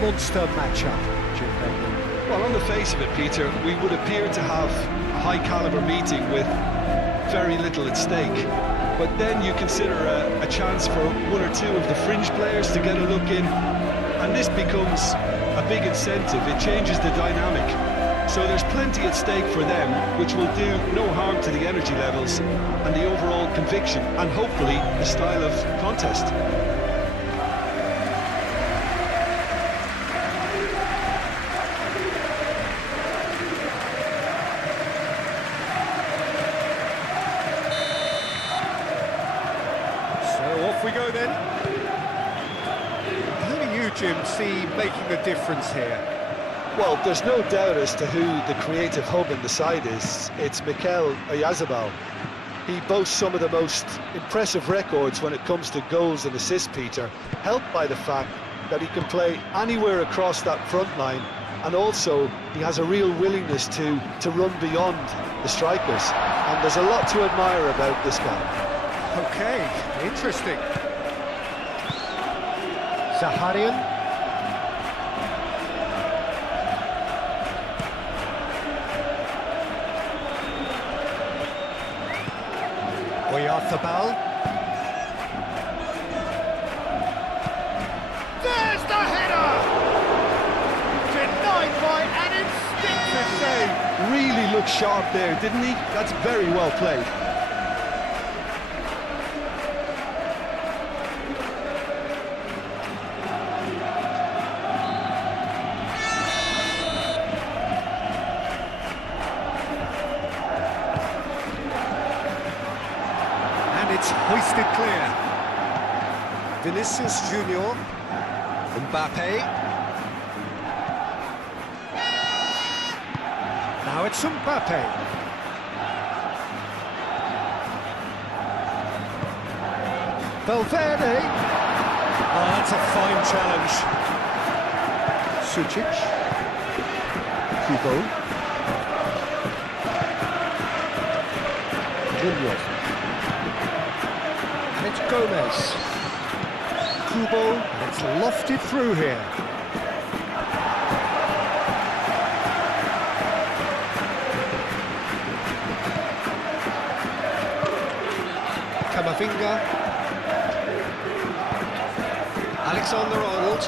monster matchup, Jim Bentley. Well, on the face of it, Peter, we would appear to have a high-caliber meeting with very little at stake. But then you consider a chance for one or two of the fringe players to get a look in, and this becomes a big incentive. It changes the dynamic. So there's plenty at stake for them, which will do no harm to the energy levels and the overall conviction, and hopefully the style of contest. So off we go then. Who do you, Jim, see making the difference here? Well, there's no doubt as to who the creative hub in the side is. It's Mikel Oyarzabal. He boasts some of the most impressive records when it comes to goals and assists, Peter, helped by the fact that he can play anywhere across that front line, and also he has a real willingness to run beyond the strikers. And there's a lot to admire about this guy. Okay, interesting. Zaharian. Oyarzabal. There's the header! Denied by an instinctive save. Really looked sharp there, didn't he? That's very well played. It's hoisted clear. Vinicius Junior, Mbappe. Now it's Mbappe. Valverde. Oh, that's a fine challenge. Sucic. Kubo. Munoz. It's Gomez. Kubo, and it's lofted through here. Camavinga. Alexander-Arnold.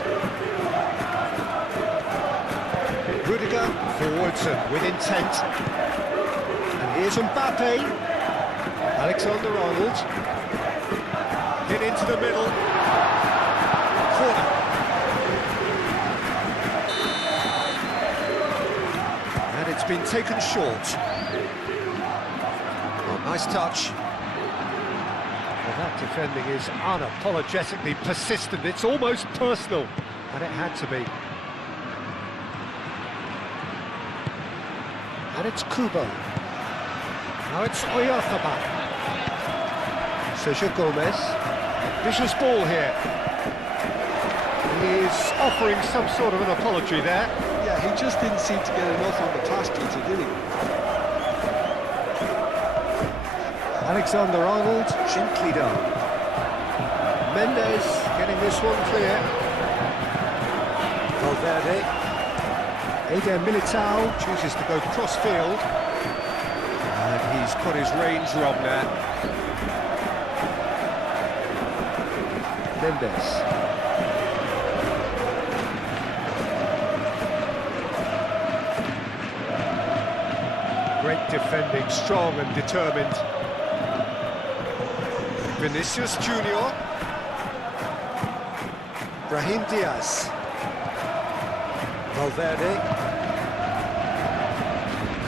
Rudiger, forwards and with intent. And here's Mbappe. Alexander-Arnold. Hit into the middle. Corner. And it's been taken short. Well, nice touch. Well, that defending is unapologetically persistent. It's almost personal. And it had to be. And it's Kubo. Now it's Oyarzabal. Sergio Gomez. Vicious ball here. He is offering some sort of an apology there. Yeah, he just didn't seem to get enough on the pass, Peter, did he? Alexander-Arnold, gently down. Mendes getting this one clear. Valverde. Eder Militao chooses to go cross-field. And he's got his range wrong there. Mendes. Great defending, strong and determined. Vinicius Junior. Brahim Diaz. Valverde.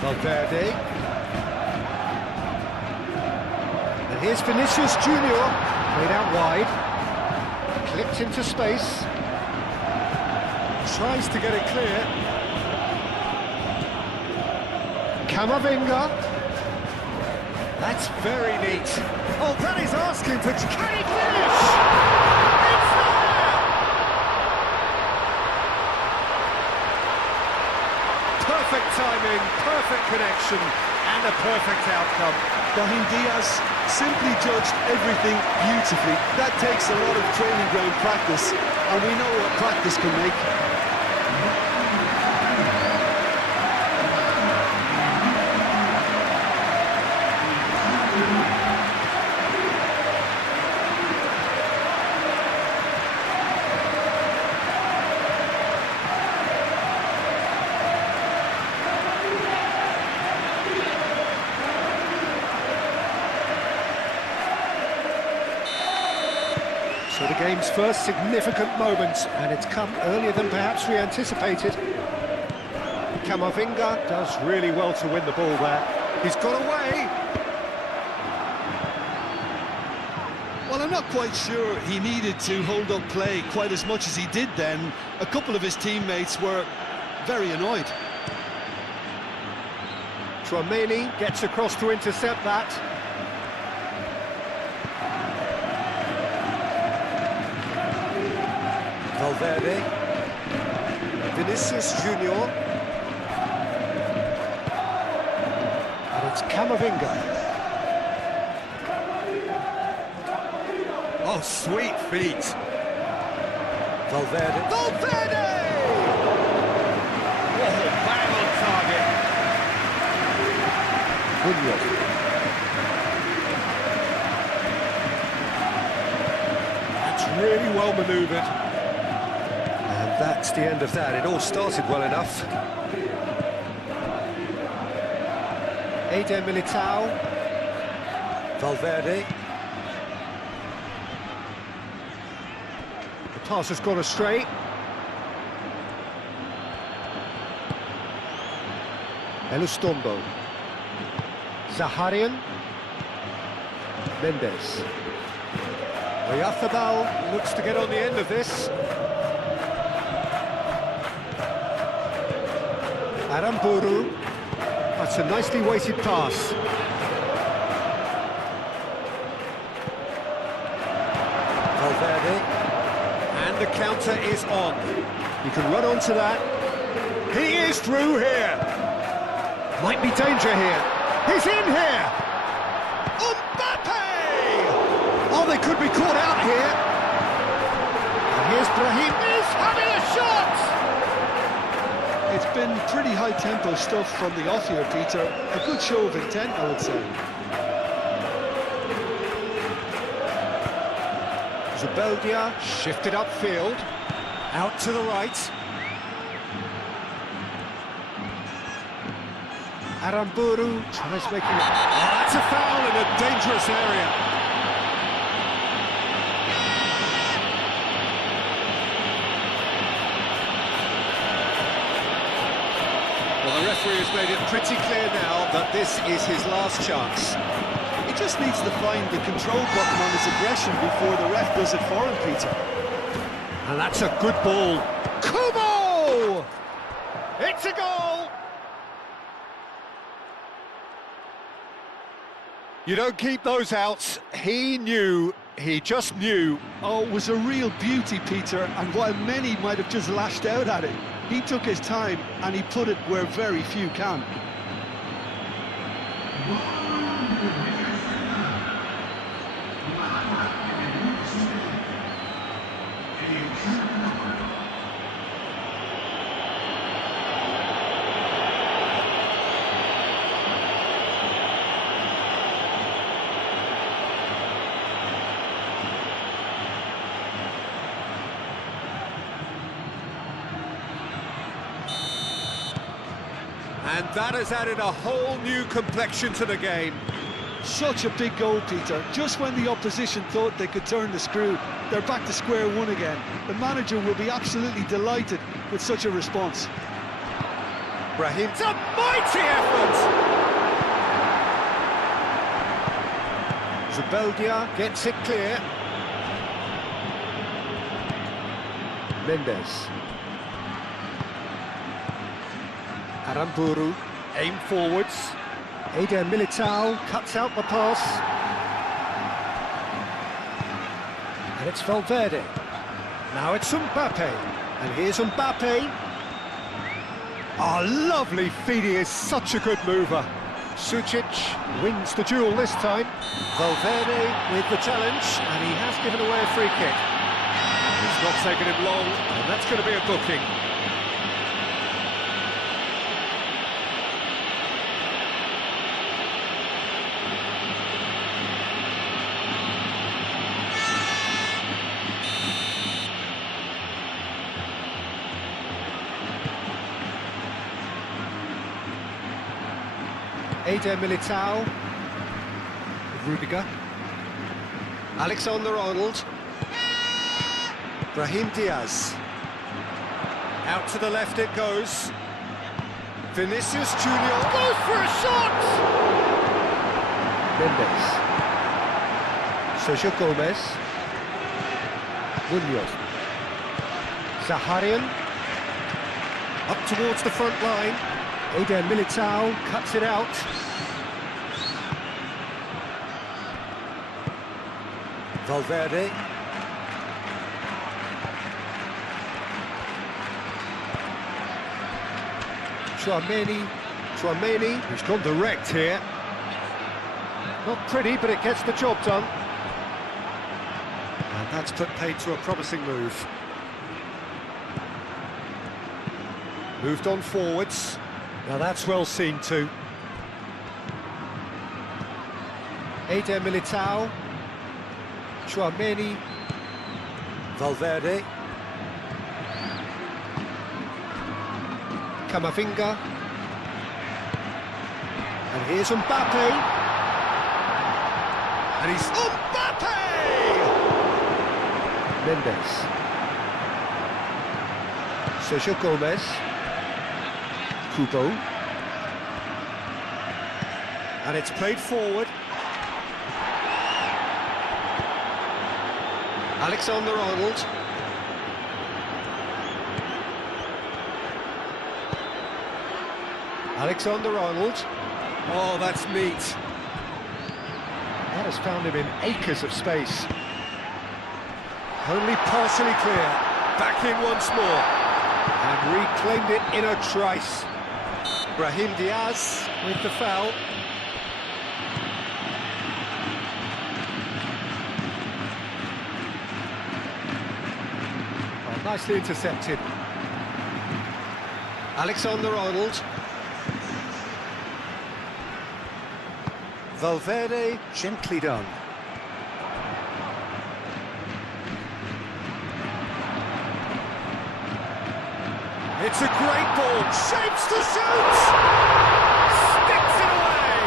Valverde. And here's Vinicius Junior. Played out wide. Clipped into space. Tries to get it clear. Camavinga. That's very neat. Oh, that is asking for... Can he finish? It's there! Perfect timing, perfect connection, and a perfect outcome. Brahim Diaz simply judged everything beautifully. That takes a lot of training ground practice, and we know what practice can make. game's first significant moment, and it's come earlier than perhaps we anticipated. Camavinga does really well to win the ball there. He's got away. Well, I'm not quite sure he needed to hold up play quite as much as he did then. A couple of his teammates were very annoyed. Tchouaméni gets across to intercept that. Valverde. Vinicius Junior. And it's Camavinga. Oh, sweet feet. Valverde. Valverde! Oh, bang on target. Munoz. That's really well manoeuvred. And that's the end of that. It all started well enough. Eder Militao. Valverde. Pass has gone astray. Elustondo. Zaharian. Mendes. Oyarzábal looks to get on the end of this. Aramburu. That's a nicely weighted pass. Valverde. And the counter is on. You can run onto that. He is through here. Might be danger here. He's in here. Mbappe! Oh, they could be caught out here. And here's Brahim. He's having a shot! It's been pretty high-tempo stuff from the off here, Peter. A good show of intent, I would say. Zubeldia shifted upfield, out to the right. Aramburu tries making it. Oh, that's a foul in a dangerous area. Well, the referee has made it pretty clear now that this is his last chance. He just needs to find the control button on his aggression before the ref does it for him, Peter. And that's a good ball. Kubo! It's a goal! You don't keep those outs. He knew, he just knew. Oh, it was a real beauty, Peter, and while many might have just lashed out at it, he took his time and he put it where very few can. And that has added a whole new complexion to the game. Such a big goal, Peter. Just when the opposition thought they could turn the screw, they're back to square one again. The manager will be absolutely delighted with such a response. Brahim's a mighty effort! Zubeldia gets it clear. Mendes. Aramburu, aim forwards. Eder Militao cuts out the pass. And it's Valverde. Now it's Mbappe. And here's Mbappe. Oh, lovely feed. He is such a good mover. Sucic wins the duel this time. Valverde with the challenge, and he has given away a free kick. It's not taken him long, and that's going to be a booking. Eder Militao, Rudiger, Alexander-Arnold, Brahim Diaz. Out to the left it goes. Vinicius Junior goes for a shot! Mendes. Sergio Gomez. Munoz. Zaharian. Up towards the front line. Eder Militao cuts it out. Valverde. Tchouaméni, who's gone direct here. Not pretty, but it gets the job done. And that's put paid to a promising move. Moved on forwards. Now that's well seen too. Eder Militao. Tchouaméni. Valverde. Camavinga. And here's Mbappe. And he's Mbappe! Mendes. Sergio Gomez. Kubo. And it's played forward. Alexander-Arnold. Alexander-Arnold. Oh, that's neat. That has found him in acres of space. Only partially clear. Back in once more. And reclaimed it in a trice. Brahim Diaz with the foul. Oh, nicely intercepted. Alexander-Arnold. Valverde, gently done. It's a great ball, shapes to shoot! Sticks it away!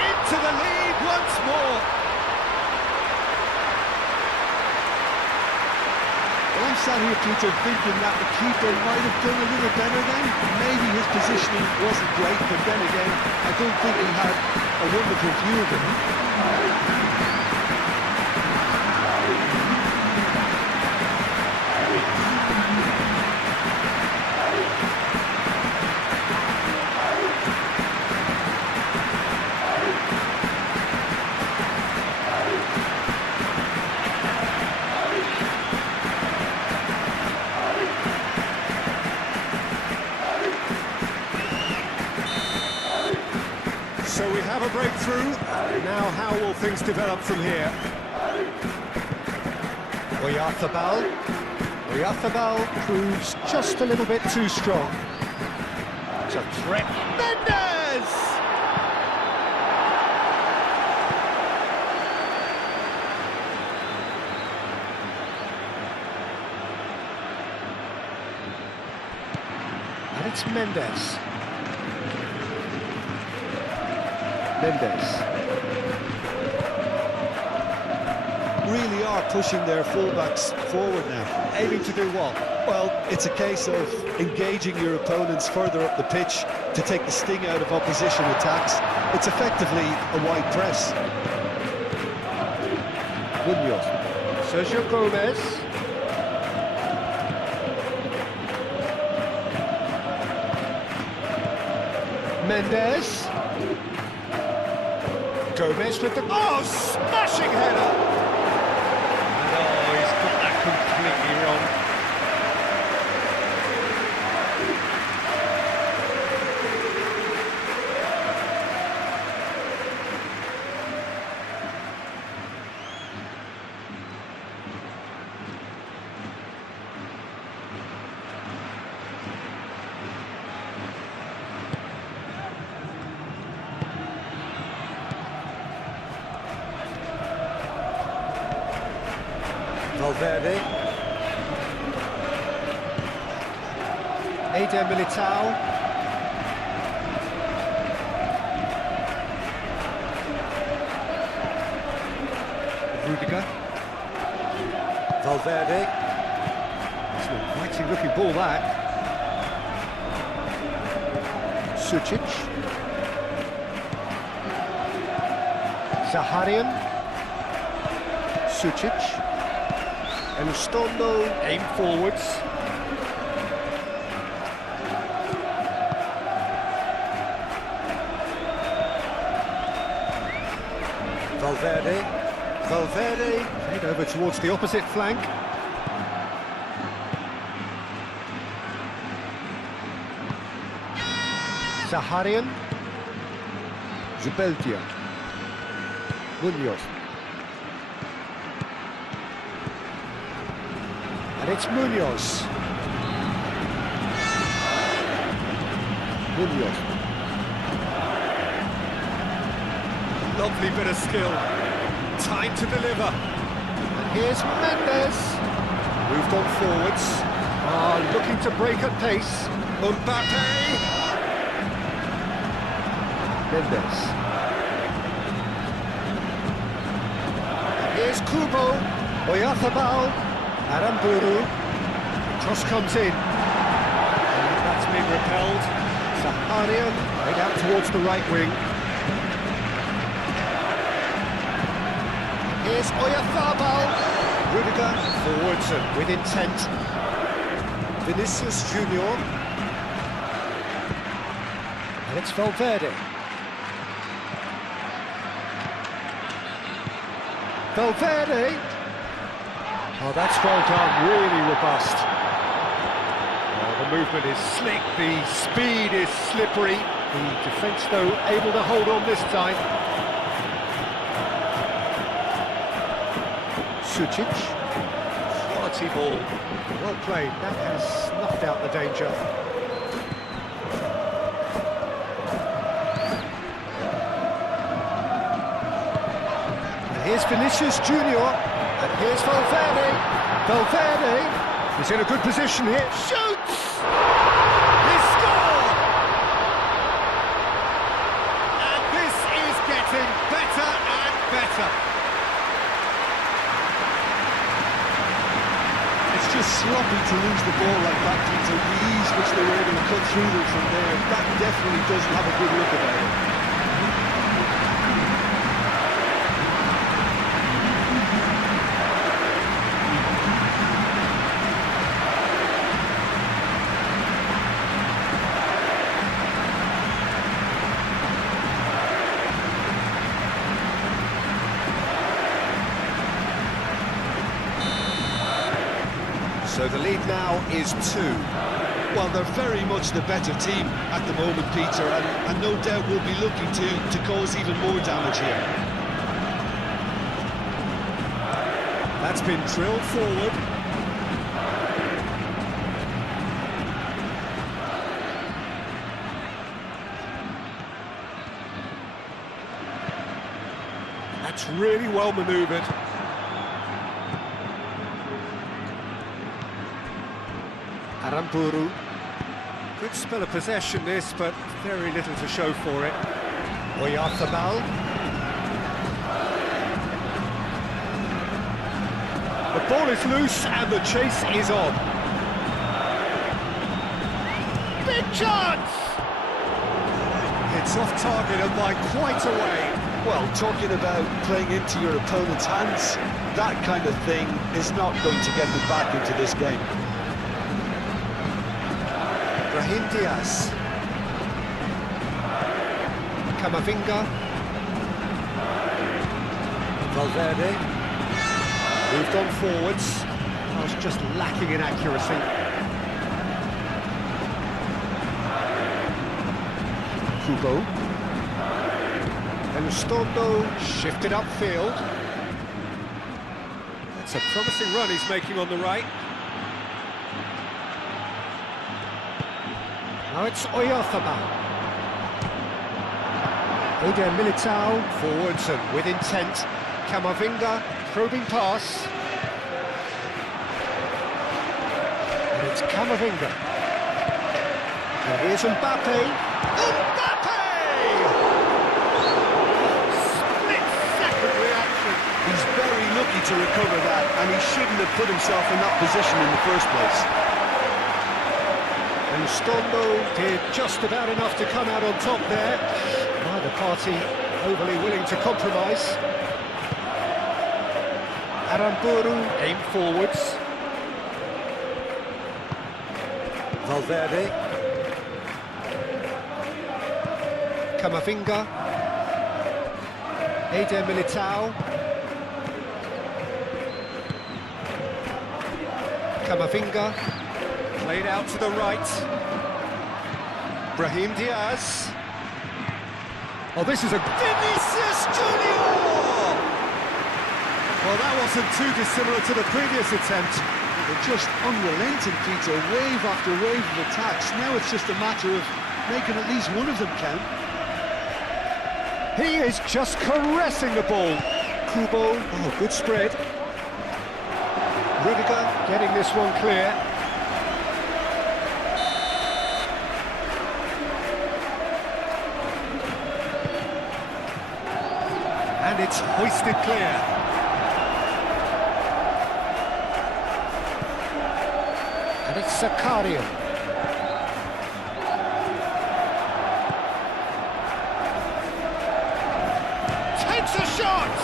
Into the lead once more! Well, I'm sat here, Peter, thinking that the keeper might have done a little better then. Maybe his positioning wasn't great, but then again, I don't think he had a wonderful view of it. So we have a breakthrough. Now how will things develop from here? Oyarzabal proves just a little bit too strong. It's a threat. Mendes! And it's Mendes. Mendes. Really are pushing their fullbacks forward now. Aiming to do what? Well, it's a case of engaging your opponents further up the pitch to take the sting out of opposition attacks. It's effectively a wide press. Munoz. Sergio Gomez. Mendes. Gomez with the... Oh, smashing header! And oh, he's got that completely wrong. Valverde. Eder Militao. Valverde. Valverde. It's an inviting looking ball, that. Sucic. Zaharian. Sucic. Elustondo, aim forwards. Valverde. Valverde, played over towards the opposite flank. Zaharian. Zubeldia. Munoz. And it's Munoz. Munoz. Lovely bit of skill. Time to deliver. And here's Mendes. Moved on forwards. Looking to break at pace. Mbappe. Mendes. And here's Kubo. Oyarzabal. Aramburu. The cross comes in. And that's been repelled. Zaharian right out towards the right wing. Here's Oyarzabal. Rudiger forwards and with intent. Vinicius Junior. And it's Valverde. Valverde. Oh, that's well done, really robust. Well, the movement is slick, the speed is slippery. The defence, though, able to hold on this time. Sucic. Quality ball. Well played, that has snuffed out the danger. And here's Vinicius Junior. And here's Valverde. Valverde is in a good position here. Shoots! He scored! And this is getting better and better. It's just sloppy to lose the ball like that, Peter. The ease which they were able to cut through them from there, that definitely doesn't have a good look about it. So the lead now is 2. Well, they're very much the better team at the moment, Peter, and no doubt will be looking to cause even more damage here. That's been drilled forward. That's really well manoeuvred. Aramburu. Good spell of possession this, but very little to show for it. Oyarzabal. The ball is loose and the chase is on. Big chance! It's off target and by quite a way. Well, talking about playing into your opponent's hands, that kind of thing is not going to get them back into this game. Brahim Diaz. Camavinga. Valverde. Moved on forwards. I was just lacking in accuracy. Kubo. Elustondo shifted upfield. That's a promising run he's making on the right. Now it's Oyarzabal. Eder Militao, forwards and with intent. Camavinga, probing pass. And it's Camavinga. And here's Mbappe. Mbappe! Split-second reaction. He's very lucky lucky to recover that, and he shouldn't have put himself in that position in the first place. And Stondo did just about enough to come out on top there. Neither party overly willing to compromise. Aramburu aim forwards. Valverde. Camavinga. Eder Militao. Camavinga. Played out to the right. Brahim Diaz. Oh, this is a... Vinicius Junior! Well, that wasn't too dissimilar to the previous attempt. They're just unrelenting, Peter, wave after wave of attacks. Now it's just a matter of making at least one of them count. He is just caressing the ball. Kubo, oh, good spread. Rudiger getting this one clear. And it's hoisted clear. And it's Zakaria. Takes a shot!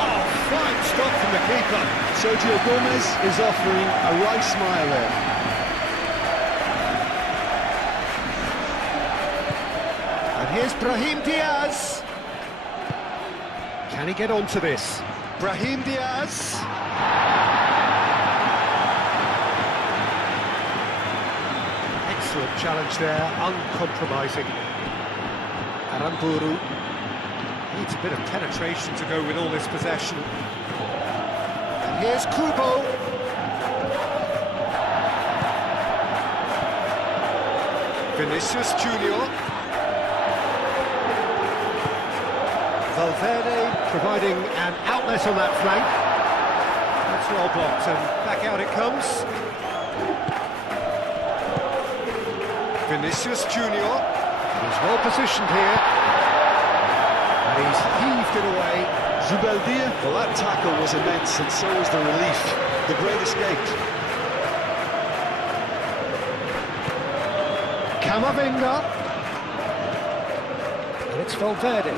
Oh, fine stop from the keeper. Sergio Gomez is offering a right smile there. And here's Brahim Diaz. Can he get onto this? Brahim Diaz. Excellent challenge there, uncompromising. Aramburu needs a bit of penetration to go with all this possession. And here's Kubo. Vinicius Junior. Valverde providing an outlet on that flank. That's well blocked, and back out it comes. Vinicius Junior. He's well positioned here. And he's heaved it away. Zubeldia, well, that tackle was immense, and so was the relief. The great escape. Camavinga. And it's Valverde.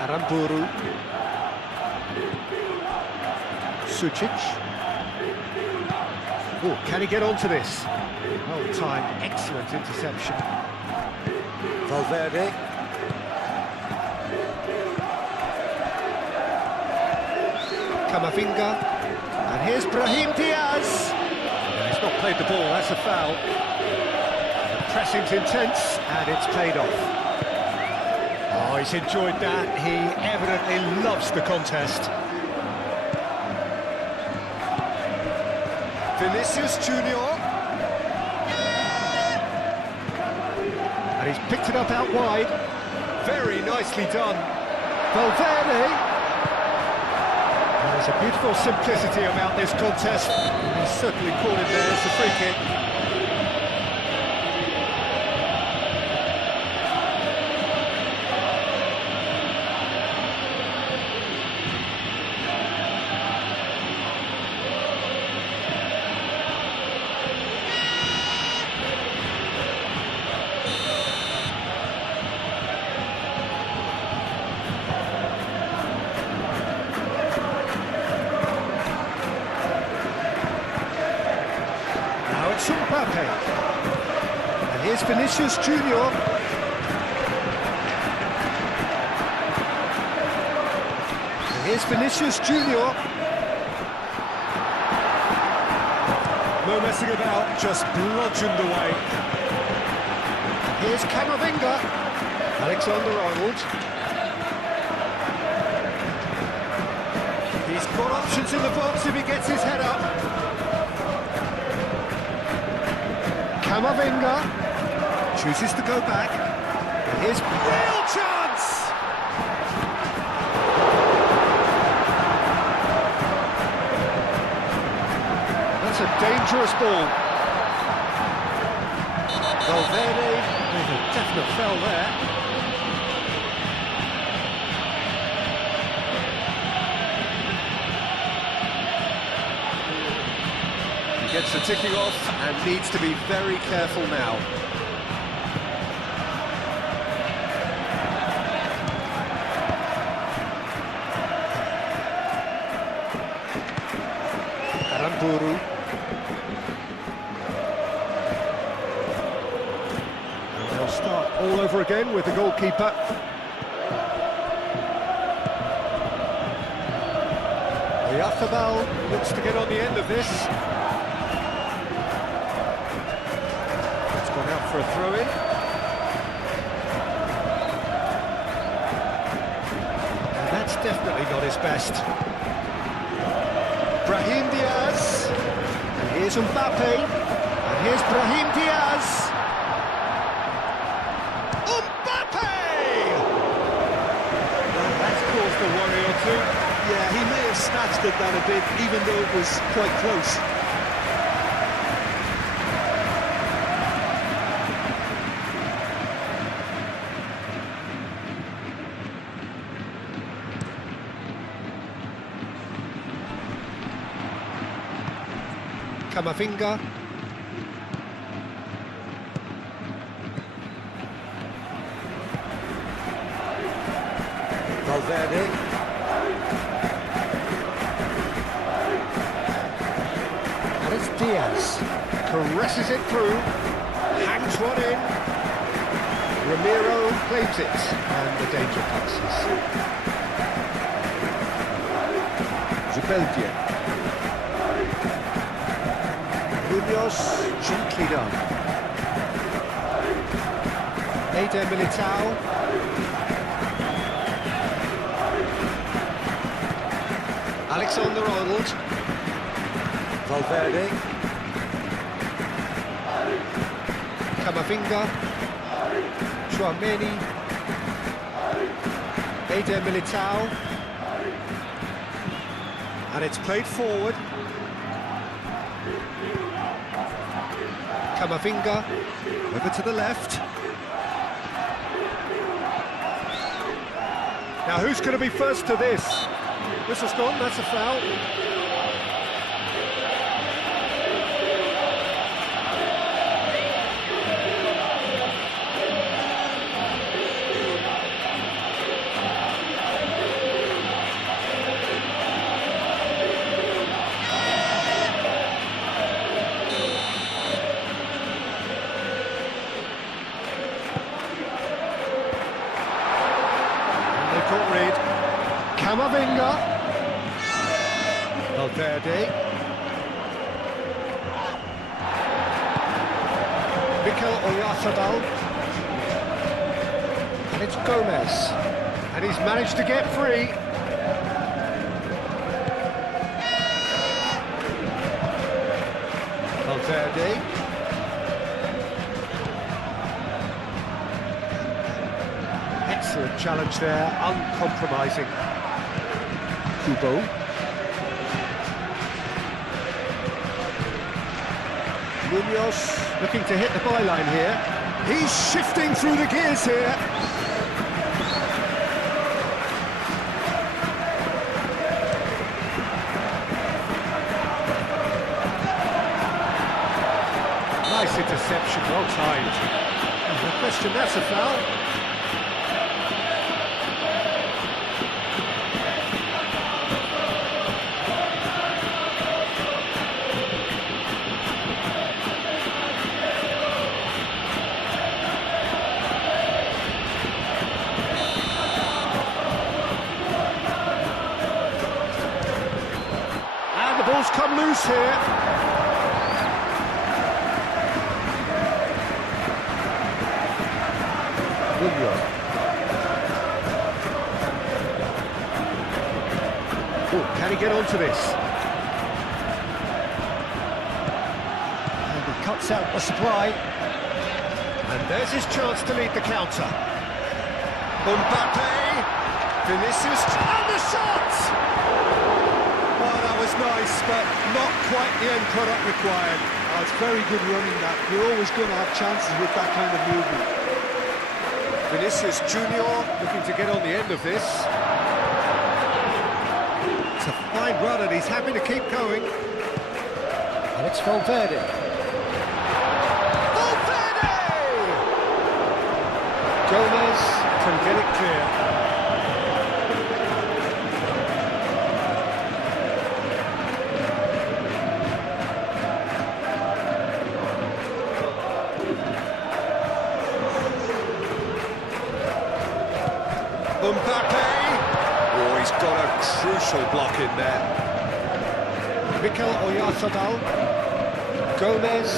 Aramburu. Sucic. Oh, can he get onto this? Well timed, excellent interception. Valverde. Camavinga. And here's Brahim Diaz. And he's not played the ball, that's a foul. The pressing's intense, and it's paid off. Oh, he's enjoyed that. He evidently loves the contest. Vinicius Junior. And he's picked it up out wide. Very nicely done. Valverde. There's a beautiful simplicity about this contest. He's certainly called it there as a free kick. Mbappe. And here's Vinicius Junior. And here's Vinicius Junior. No messing about, just bludgeoned away. And here's Camavinga. Alexander-Arnold. He's got options in the box if he gets his head up. Camavinga chooses to go back. And here's real chance! That's a dangerous ball. Valverde with a definite foul there. He gets the ticking off and needs to be very careful now. Aramburu. And they'll start all over again with the goalkeeper. Oyarzábal looks to get on the end of this. It's gone out for a throw-in. And that's definitely not his best. Brahim Diaz, and here's Mbappe, and here's Brahim Diaz. Mbappe! Well, that's caused a worry or two. Yeah, he may have snatched at that a bit, even though it was quite close. Camavinga. Valverde. And it's Diaz. Caresses it through. Hangs one in. Ramiro claims it. And the danger passes. Zubeldia. Munoz, gently done. Eder Militao. Alexander-Arnold. Valverde. Camavinga. Tchouaméni. Eder Militao. And it's played forward. Camavinga, over to the left. Now who's going to be first to this? Whistle's gone, that's a foul. Got rid. Camavinga. Valverde. Mikel Oyarzábal. And it's Gomez. And he's managed to get free. Valverde. Excellent challenge there, uncompromising. Kubo. Munoz looking to hit the byline here. He's shifting through the gears here. Nice interception, well timed. No question, that's a foul. The ball's come loose here. Oh, can he get onto this? And he cuts out the supply. And there's his chance to lead the counter. Mbappe, Vinicius, and the shot! Nice, but not quite the end product required. Oh, it's very good running that. You're always going to have chances with that kind of movement. Vinicius Junior looking to get on the end of this. It's a fine run and he's happy to keep going. And it's Valverde. Valverde! Gomez can get it clear. Mbappe! Oh, he's got a crucial block in there. Mikel Oyarzabal. Gomez,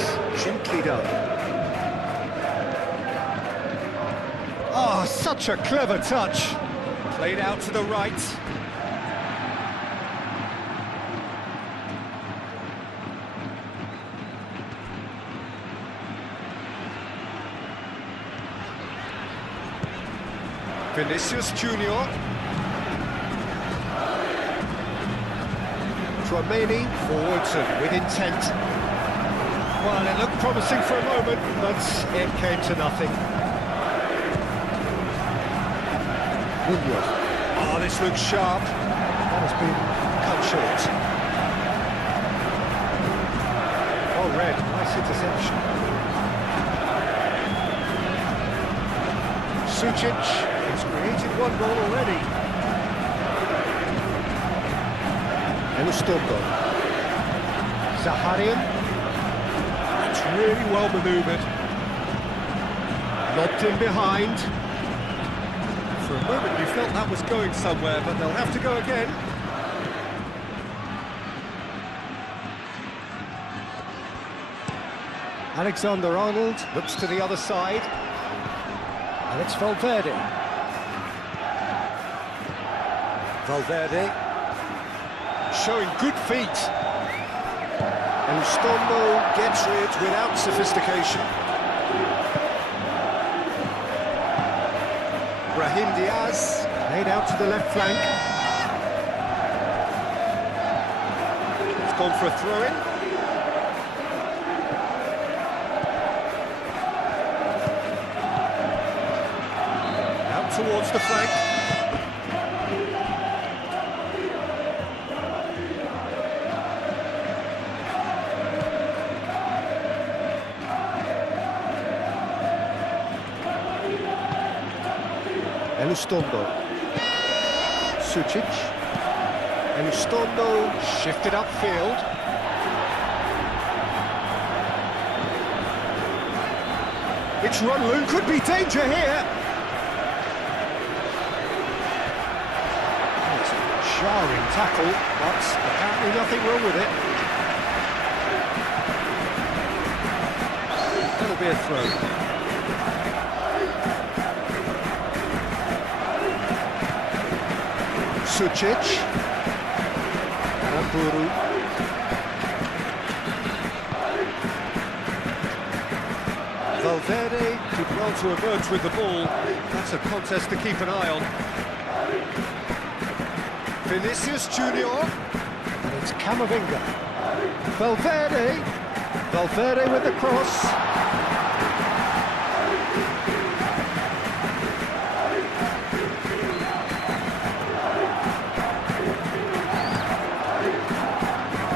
gently done. Oh, such a clever touch. Played out to the right. Vinicius Junior. Tchouameni forwards and with intent. Well, it looked promising for a moment, but it came to nothing. Munoz. Oh, this looks sharp. That has been Cut short. well read. Nice interception. Sucic has created one goal already. Elustondo. Zaharian. That's really well manoeuvred. Lobbed in behind. For a moment you felt that was going somewhere, but they'll have to go again. Alexander-Arnold. Looks to the other side. And it's Valverde. Valverde showing good feet. Elustondo gets rid without sophistication. Brahim Diaz laid out to the left flank. It's gone for a throw-in. Out towards the flank. Elustondo. Sucic. Elustondo shifted upfield. It's Runlu, could be danger here. Oh, it's a jarring tackle, but apparently nothing wrong with it. That'll be a throw. Sucic. Amburu. Valverde did well to emerge with the ball. That's a contest to keep an eye on. Vinicius Junior. And it's Camavinga. Valverde. Valverde with the cross.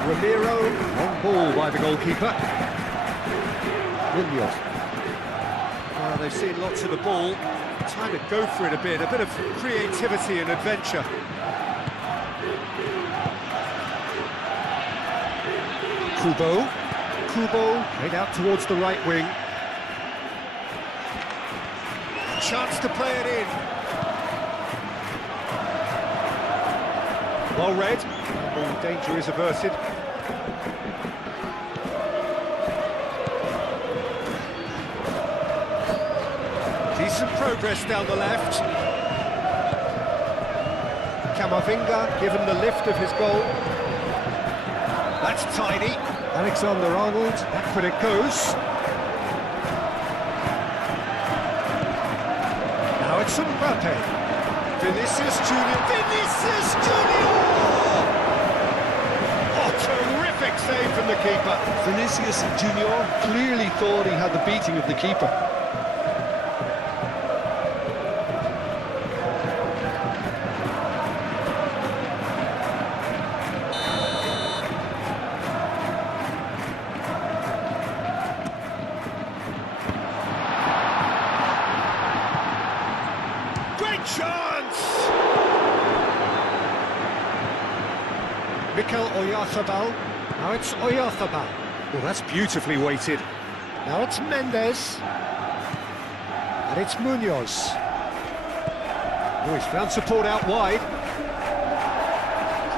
Ramiro, long ball by the goalkeeper. Munoz. Well, they've seen lots of the ball. Time to go for it a bit of creativity and adventure. Kubo. Kubo played out towards the right wing. Chance to play it in. Well read. All danger is averted. Decent progress down the left. Camavinga given the lift of his goal. That's tidy. Alexander-Arnold. Back when it goes. Now it's Mbappe. Vinicius Junior. Vinicius Junior! Oh, terrific save from the keeper. Vinicius Junior clearly thought he had the beating of the keeper. Mikel Oyarzabal. Now it's Oyarzabal. Well, that's beautifully weighted. Now it's Mendes. And it's Munoz. Oh, he's found support out wide.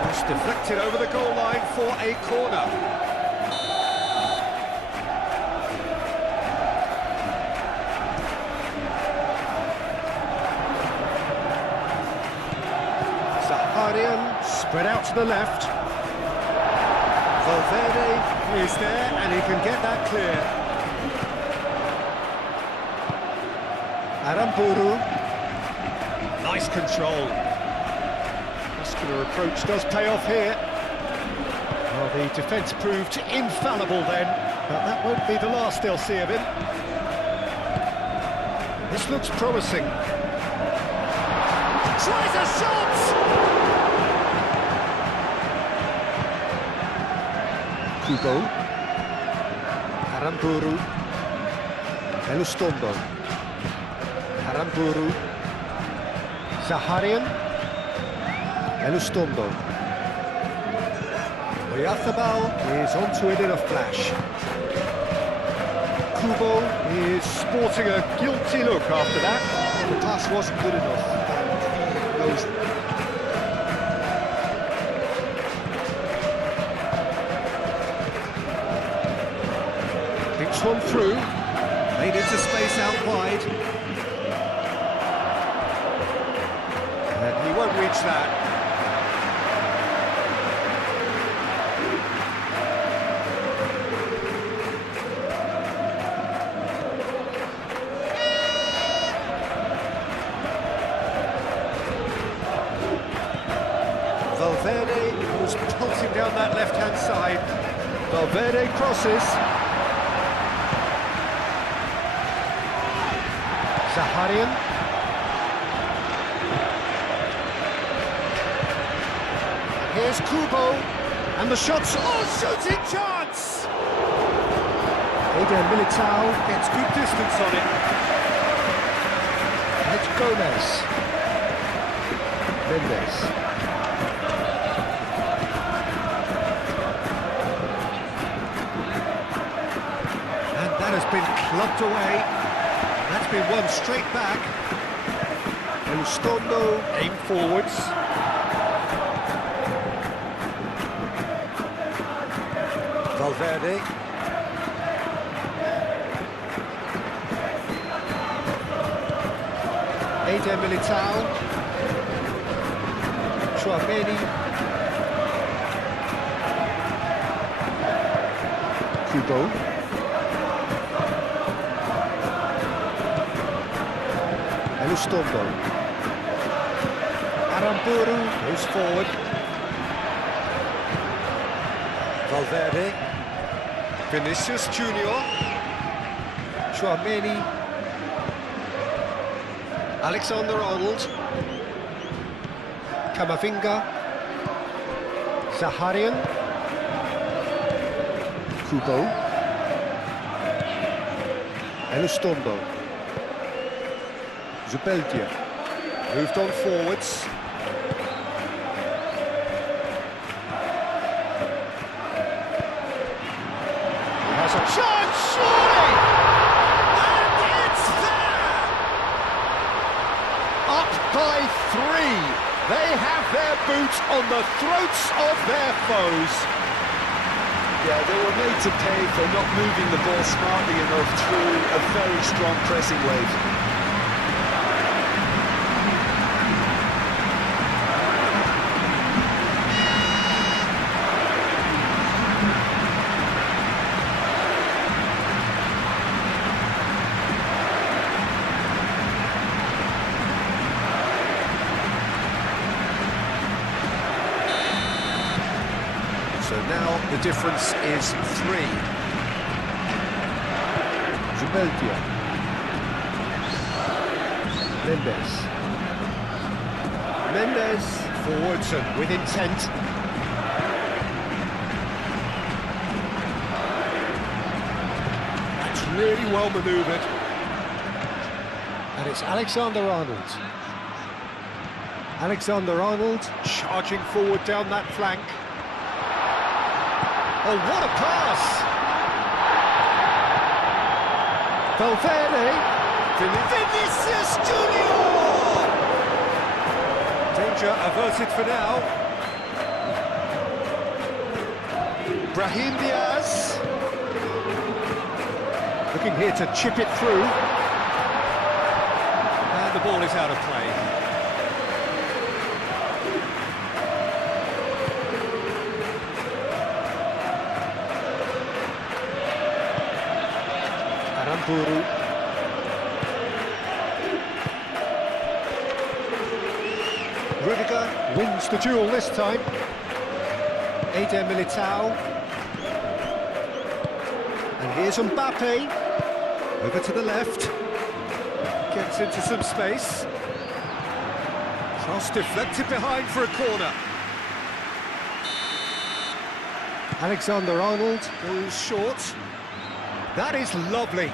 Cross deflected over the goal line for a corner. Zaharian spread out to the left. Valverde is there and he can get that clear. Aramburu. Nice control. Muscular approach does pay off here. Well, the defence proved infallible then, but that won't be the last they'll see of him. This looks promising. Tries a shot! Kubo. Aramburu. Elustondo. Aramburu. Zaharian. Elustondo. Oyarzabal is onto it in a flash. Kubo is sporting a guilty look after that. The pass wasn't good enough, and he knows it. Thinks one through. Made into space out wide. And he won't reach that. Valverde was pulsing down that left-hand side. Valverde crosses. Zaharian. Here's Kubo. And the shots. Oh, shooting chance! Eder Militao gets good distance on it. And it's Gomez. Mendes. Has been clubbed away. That's been won straight back. Elustondo aim forwards. Valverde. Eder Militao. Chouameni. Kubo. Elustondo. Aramburu moves forward. Valverde. Vinicius Junior. Chouameni. Alexander-Arnold. Camavinga. Zaharian. Kubo. Elustondo. Zubeldia moved on forwards. He has a chance, surely! And it's there! Up by 3. They have their boot on the throats of their foes. Yeah, they were made to pay for not moving the ball smartly enough through a very strong pressing wave. So now the difference is 3. Zubeldia. Mendes. Mendes forwards and with intent. That's really well manoeuvred. And it's Alexander-Arnold. Alexander-Arnold charging forward down that flank. Oh, what a pass! Valverde. Vinicius Junior! Danger averted for now. Brahim Diaz. Looking here to chip it through. And the ball is out of play. Aramburu. Rudiger wins the duel this time. Eder Militao. And here's Mbappe. Over to the left. Gets into some space. Cross deflected behind for a corner. Alexander-Arnold goes short. That is lovely.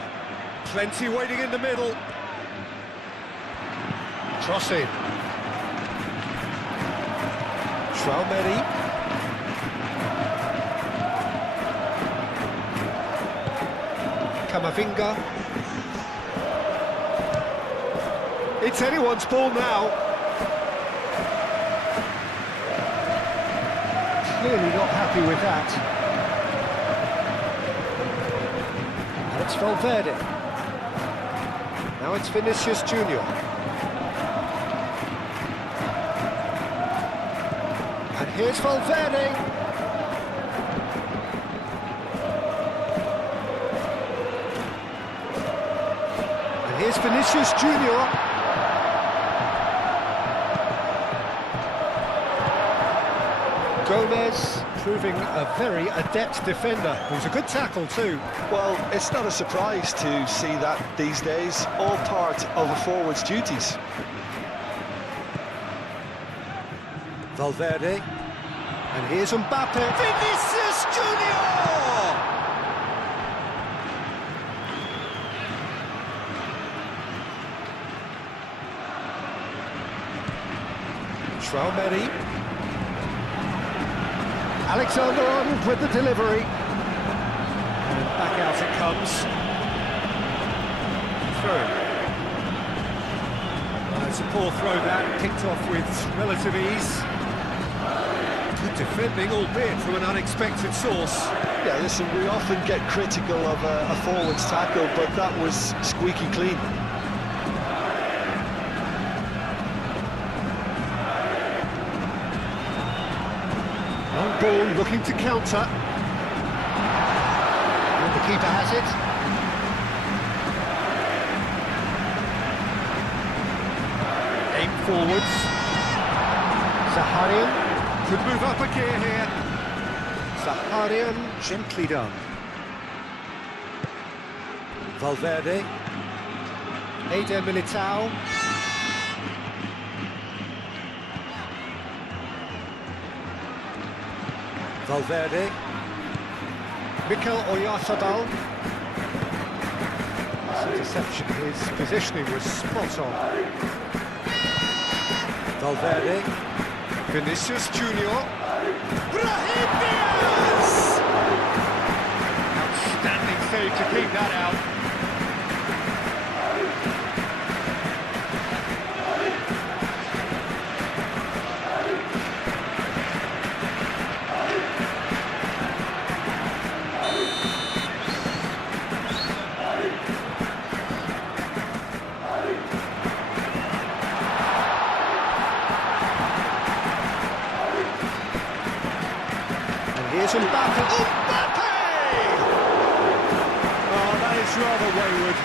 Plenty waiting in the middle. Cross in. Traumeri. Camavinga. It's anyone's ball now. Clearly not happy with that. And it's Valverde. Now it's Vinicius Junior. And here's Valverde. And here's Vinicius Junior. Gomez proving a very adept defender. It was a good tackle too. Well, it's not a surprise to see that these days, all part of a forward's duties. Valverde. And here's Mbappe. Vinicius Junior! Traumeri. Alexander-Arnold with the delivery. And back out it comes. Through. It's a poor throw that, picked off with relative ease. Good defending, albeit from an unexpected source. Yeah, listen, we often get critical of a forward's tackle, but that was squeaky clean. Long ball looking to counter. And the keeper has it. Aim forwards. Zaharian could move up a gear here. Zaharian gently done. Valverde. Eder Militao. Valverde. Mikel Oyarzabal. This interception, his positioning was spot on. Valverde. Vinicius Junior. Brahim Diaz! Outstanding save to keep that out. Here's Mbappe. Mbappe! Oh, that is rather wayward.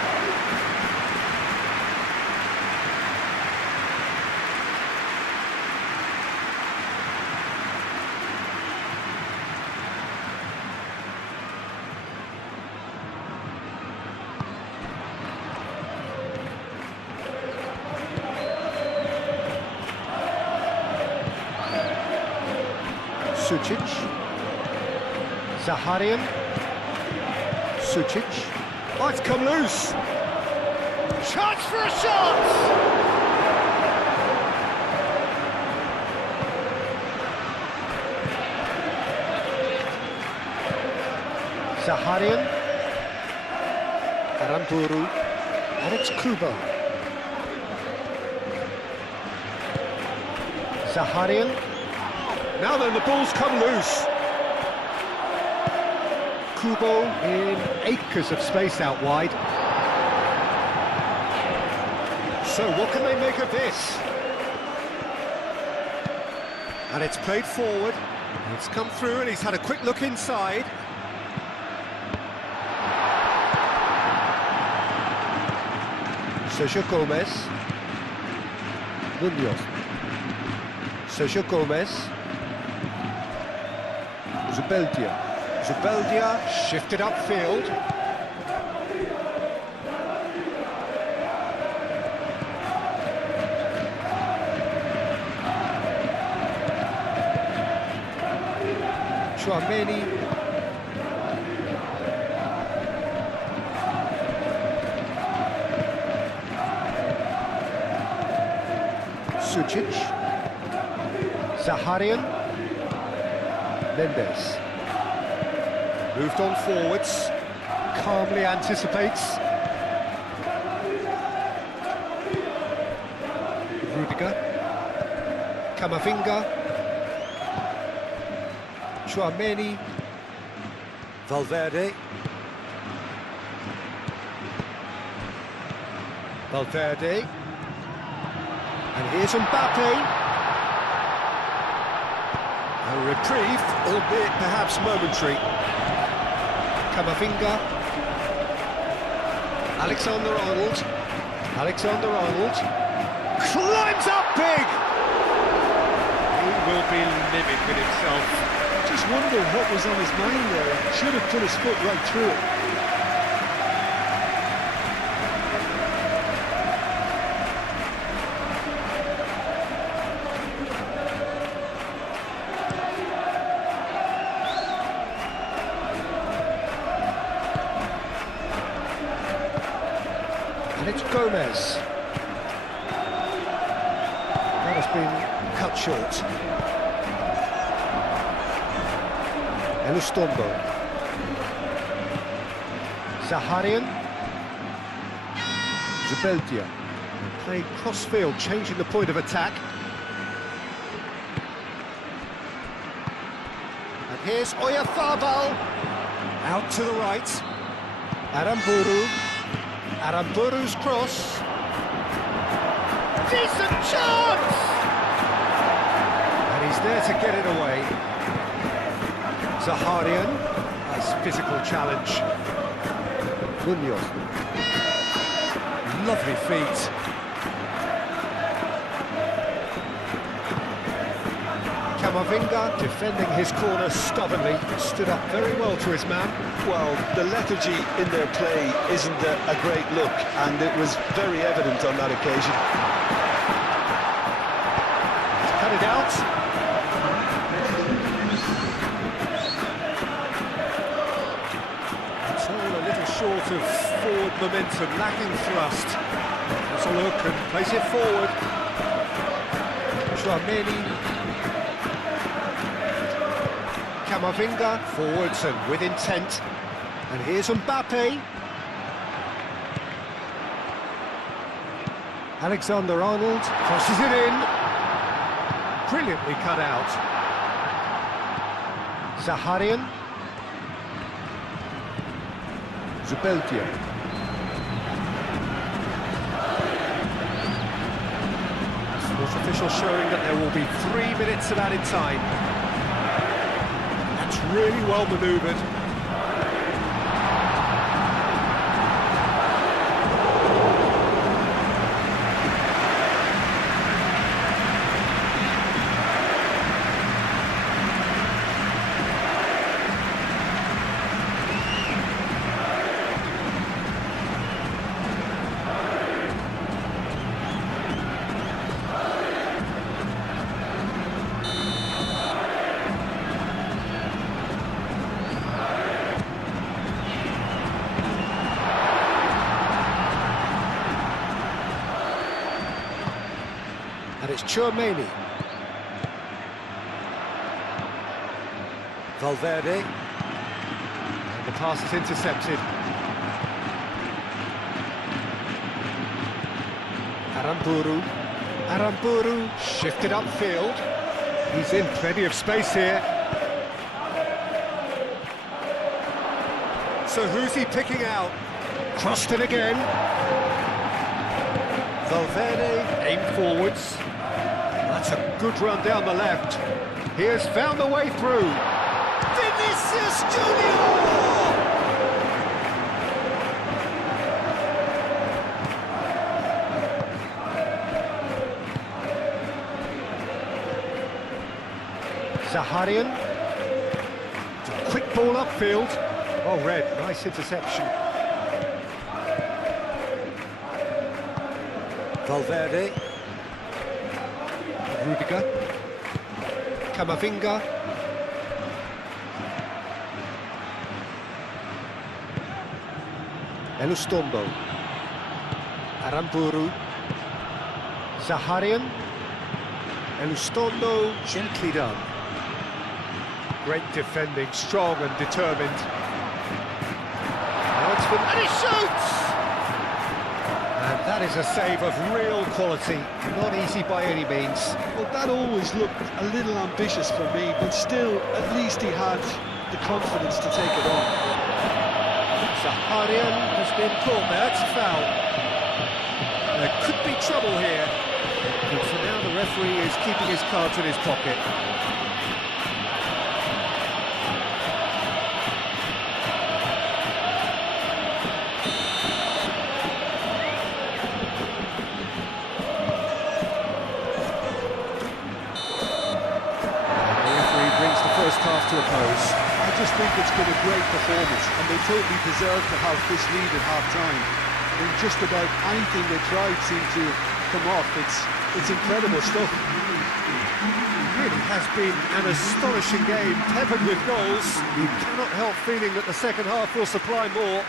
Sucic. Zaharian. Sucic. Oh, it's come loose. Chance for a shot! Zaharian. Aramburu. And it's Kubo. Zaharian. Now then, the ball's come loose. Kubo in acres of space out wide. So what can they make of this? And it's played forward. It's come through and he's had a quick look inside. Sergio Gomez. Munoz. Sergio Gomez. Zubeldia. Zubeldia shifted upfield. Chouameni. Sucic. Zaharian. Mendes. Moved on forwards. Calmly anticipates. Rudiger. Camavinga. Chouameni. Valverde. Valverde. And here's Mbappe. A reprieve, albeit perhaps momentary. Camavinga. Alexander-Arnold. Alexander-Arnold. Climbs up big! He will be livid with himself. Just wonder what was on his mind there. Should have put his foot right through it. And it's Gomez. That has been cut short. Elustombo. Zaharian. Zubeldia. Playing cross-field, changing the point of attack. And here's Oyarzabal. Out to the right. Aramburu. Aramburu's cross. Decent chance! And he's there to get it away. Zaharian. Nice physical challenge. Munoz. Lovely feet. Camavinga. Defending his corner stubbornly. Stood up very well to his man. Well, the lethargy in their play isn't a great look, and it was very evident on that occasion. Cut it out. It's all a little short of forward momentum, lacking thrust. Let's a look and place it forward. Chouameni. Camavinga. Forwards and with intent. And here's Mbappe. Alexander-Arnold. Crosses it in. Brilliantly cut out. Zaharian. Zubeldia. Fourth official showing that there will be 3 minutes of added time. That's really well manoeuvred. And it's Chouameni. Valverde. And The pass is intercepted. Aramburu shifted upfield. He's in plenty of space here. So who's he picking out? Crossed in again. Valverde aimed forwards. That's a good run down the left. He has found the way through. Vinicius Junior! Zaharian. Quick ball upfield. Oh, Red, nice interception. Valverde. Rudiger. Camavinga. Elustondo. Aramburu. Zaharian. Elustondo, gently done. Great defending, strong and determined. And he shoots! And that is a save of real quality, not easy by any means. Well, that always looked a little ambitious for me, but still, at least he had the confidence to take it on. Zaharian has been caught there, it's a foul. There could be trouble here. But for now, the referee is keeping his cards in his pocket. Half to a close. I just think it's been a great performance, and they totally deserve to have this lead at half-time. I mean, just about anything they tried seemed to come off. It's incredible stuff. It really has been an astonishing game, peppered with goals. You cannot help feeling that the second half will supply more.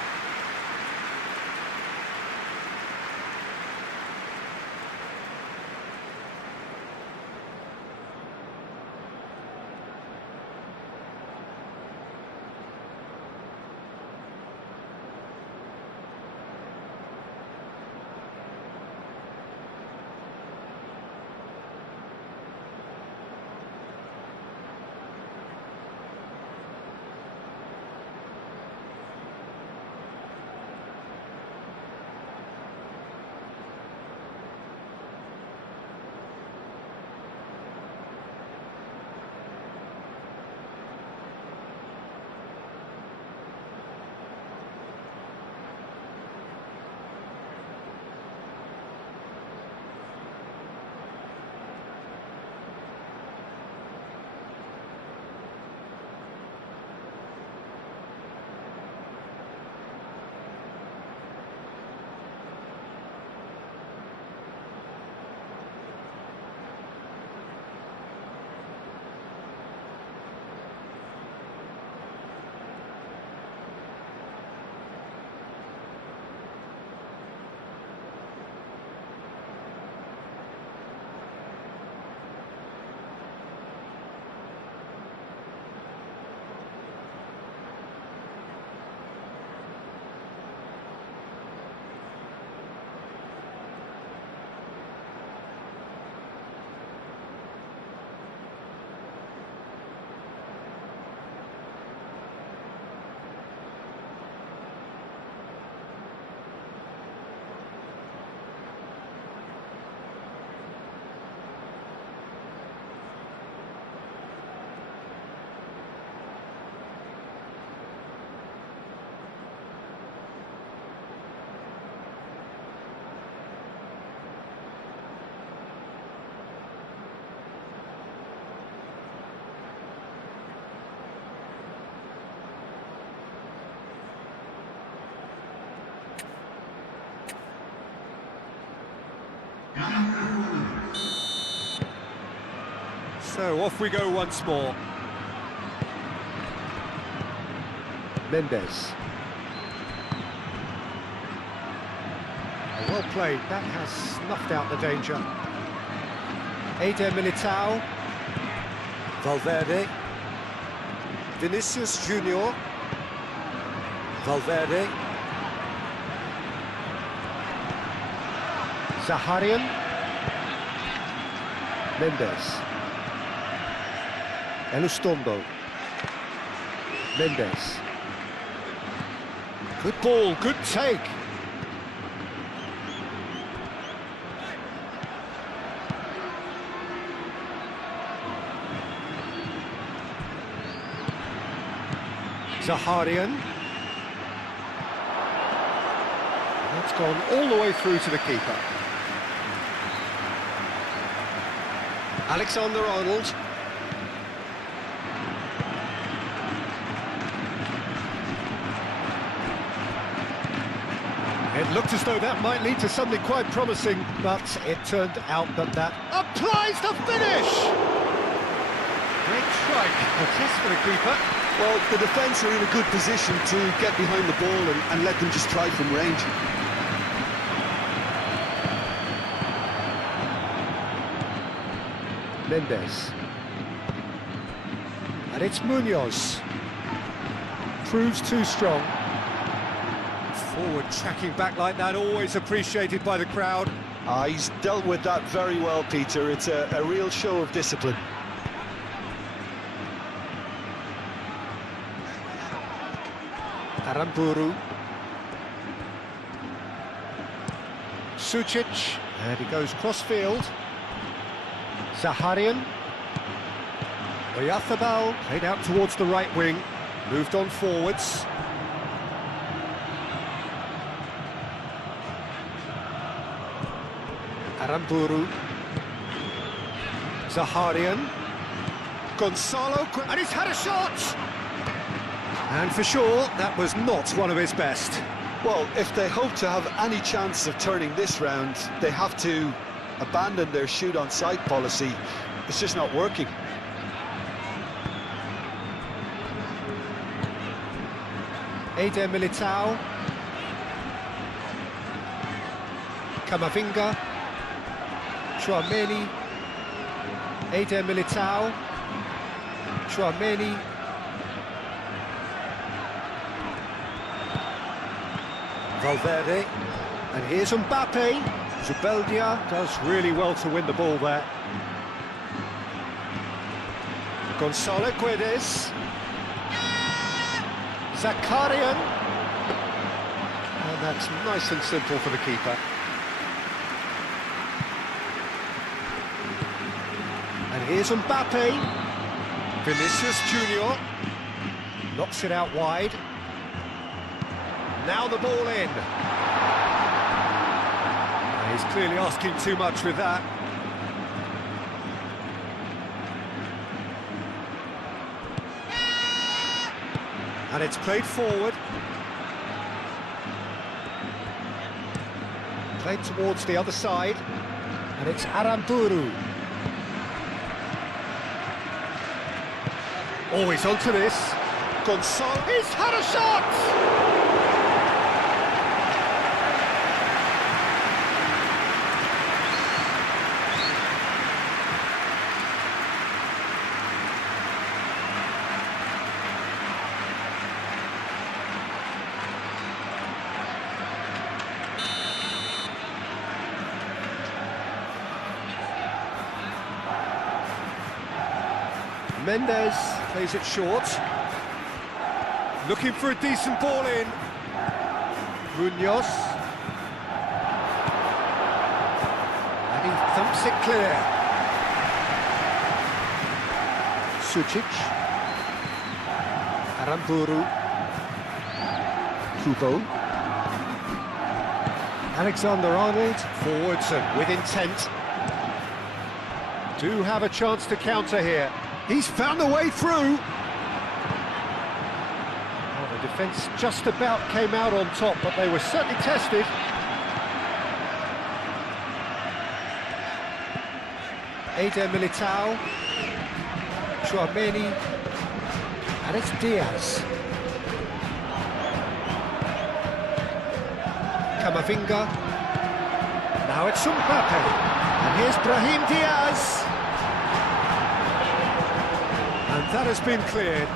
So off we go once more. Mendes. Well played, that has snuffed out the danger. Eder Militao. Valverde. Vinicius Junior. Valverde. Zaharian. Mendes. Elustondo. Mendes. Good ball, good take. Zaharian. That's gone all the way through to the keeper. Alexander-Arnold. It looked as though that might lead to something quite promising, but it turned out that that applies the finish! Great strike, a test for the keeper. Well, the defence are in a good position to get behind the ball and let them just try from range. Mendes. And it's Munoz. Proves too strong. Forward tracking back like that, always appreciated by the crowd. He's dealt with that very well, Peter. It's a real show of discipline. Aramburu. Sucic. And he goes cross-field. Zaharian. Oyarzábal played out towards the right wing. Moved on forwards. Aramburu. Zaharian. Gonzalo, and he's had a shot! And for sure, that was not one of his best. Well, if they hope to have any chance of turning this round, they have to abandon their shoot-on-sight policy. It's just not working. Eder Militao. Camavinga. Tchouaméni. Eder Militao. Tchouaméni. Valverde. And here's Mbappe. Zubeldia does really well to win the ball there. Gonzalo Guedes. Zakarian. And that's nice and simple for the keeper. And here's Mbappe. Vinicius Junior. Knocks it out wide. Now the ball in. He's clearly asking too much with that. And it's played forward. Played towards the other side. And it's Aramburu. Always onto this. Gonzalo. He's had a shot! Mendes plays it short. Looking for a decent ball in. Munoz. And he thumps it clear. Sucic. Aramburu. Kubo. Alexander-Arnold. Forwards and with intent. Do have a chance to counter here. He's found a way through. Well, the defence just about came out on top, but they were certainly tested. Eder Militao. Tchouaméni. And it's Diaz. Camavinga. Now it's Mbappe. And here's Brahim Diaz. And that has been cleared.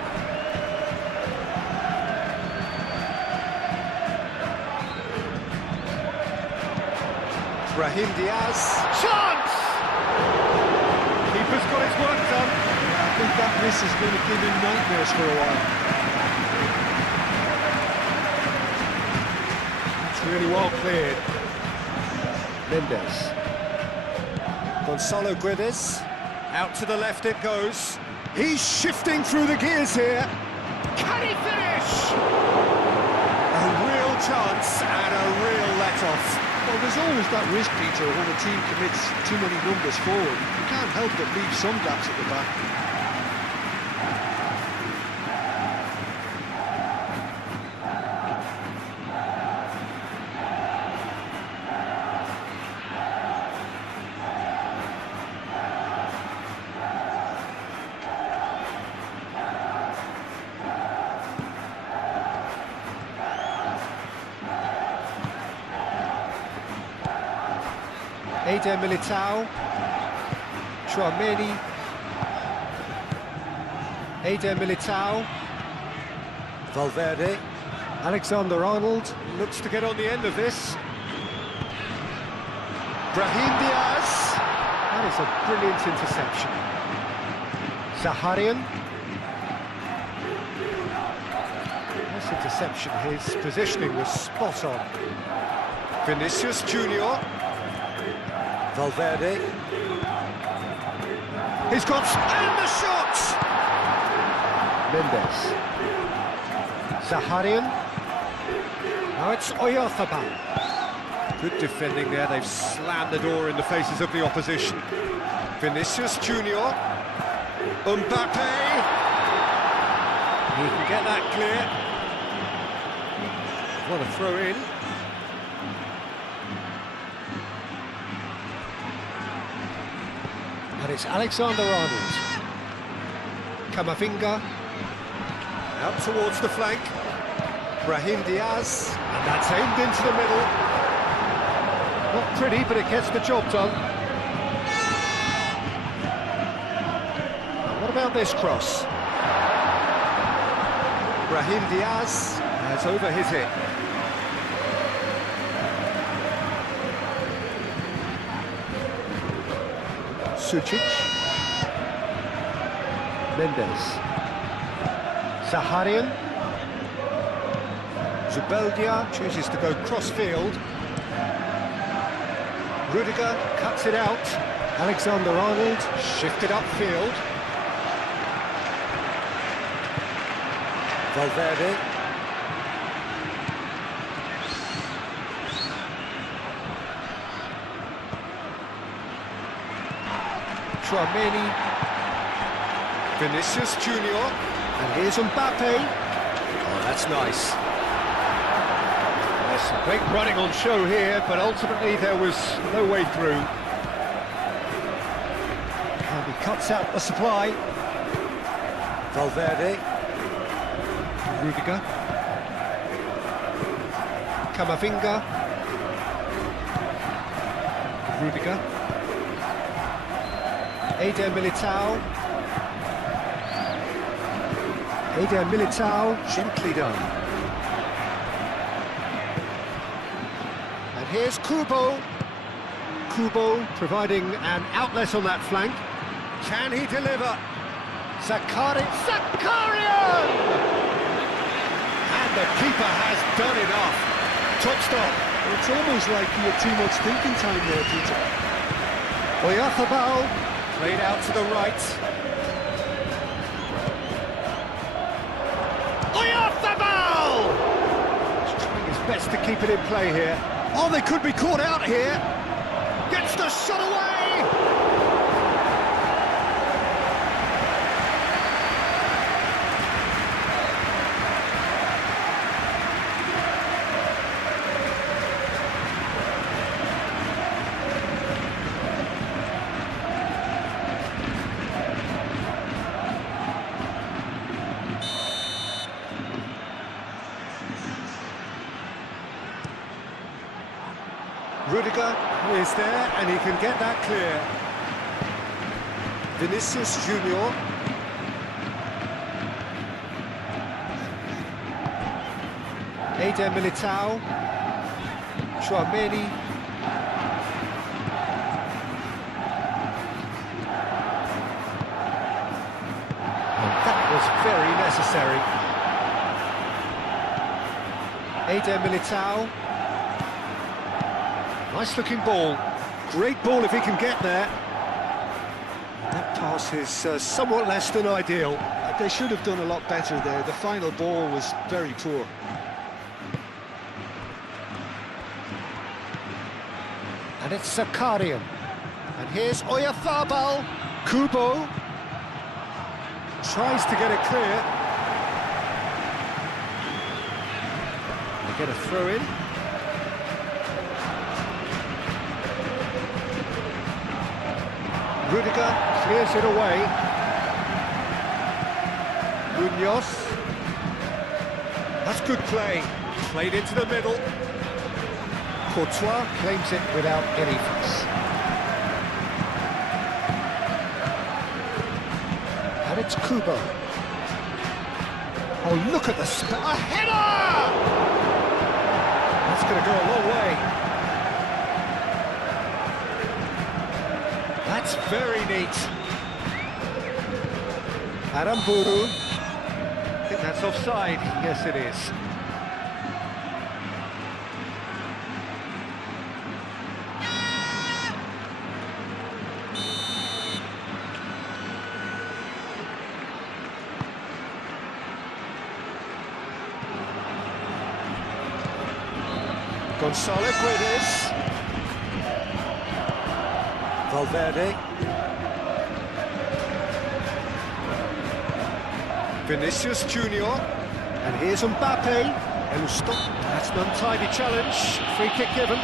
Brahim Diaz. Chance! Keeper's got his work done. I think that miss is going to give him nightmares for a while. It's really well cleared. Mendes. Gonzalo Guedes. Out to the left it goes. He's shifting through the gears here. Can he finish? A real chance and a real let-off. Well, there's always that risk, Peter, when a team commits too many numbers forward. You can't help but leave some gaps at the back. Eder Militao, Chouameni, Eder Militao, Valverde Alexander-Arnold, looks to get on the end of this. Brahim Diaz. that is a brilliant interception. Zaharian. This interception, his positioning was spot on. Vinicius Junior. Valverde. He's got... and the shot! Mendes. Zaharian. Now it's Oyarzabal. Good defending there, they've slammed the door in the faces of the opposition. Vinicius Junior. Mbappe. He can get that clear. What a throw in. And it's Alexander-Arnold. Camavinga. Out towards the flank. Brahim Diaz. And that's aimed into the middle. Not pretty, but it gets the job done. What about this cross? Brahim Diaz has over his hit. Sucic. Mendes. Zaharian. Zubeldia chooses to go cross-field. Rudiger cuts it out. Alexander-Arnold. Shifted upfield. Valverde. Chouameni. Vinicius Junior. And here's Mbappe. Oh, that's nice. There's some great running on show here, but ultimately there was no way through. And he cuts out the supply. Valverde. Rudiger. Camavinga. Rudiger. Eder Militao. Eder Militao. Gently done. And here's Kubo. Kubo providing an outlet on that flank. Can he deliver? Zakarian! And the keeper has done enough. Top stop. It's almost like he had too much thinking time there, Peter. Oyarzabal. Played out to the right. Oyarzabal! He's trying his best to keep it in play here. Oh, they could be caught out here. Gets the shot away! Rudiger is there, and he can get that clear. Vinicius Junior. Eder Militao. Chouameni. necessary. Eder Militao. Nice looking ball. Great ball if he can get there. That pass is somewhat less than ideal. They should have done a lot better there. The final ball was very poor. And it's Zakarian. And here's Oyarzabal. Kubo tries to get it clear. They get a throw in. Rudiger clears it away. Munoz. That's good play. Played into the middle. Courtois claims it without any fuss. And it's Kubo. Oh, look at the a header! That's going to go a long way. That's very neat. Aramburu. I think that's offside. Yes, it is. Gonzalo Guedes. Valverde. Vinicius Junior. And here's Mbappe. And stop. That's an untidy challenge. Free kick given.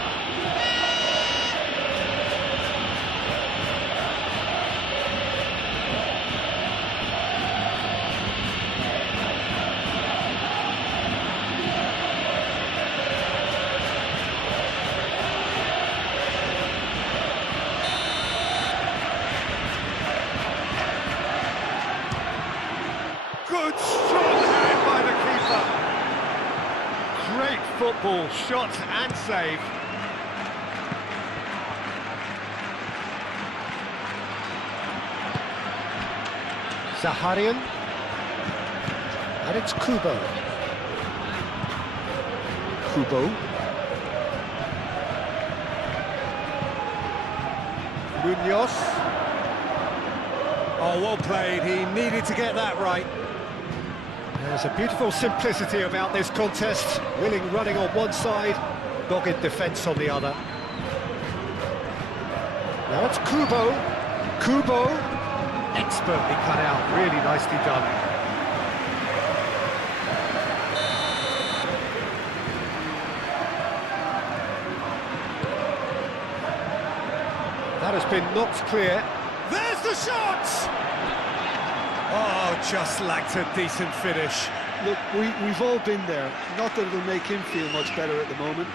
Good, strong hand by the keeper. Great football, shot and save. Zakarian. And it's Kubo. Kubo. Munoz. Oh, well played. He needed to get that right. There's a beautiful simplicity about this contest. Willing running on one side, dogged defence on the other. Now it's Kubo. Kubo, expertly cut out, really nicely done. That has been knocked clear. There's the shot! Oh, just lacked a decent finish. Look, we've all been there. Not that it'll make him feel much better at the moment.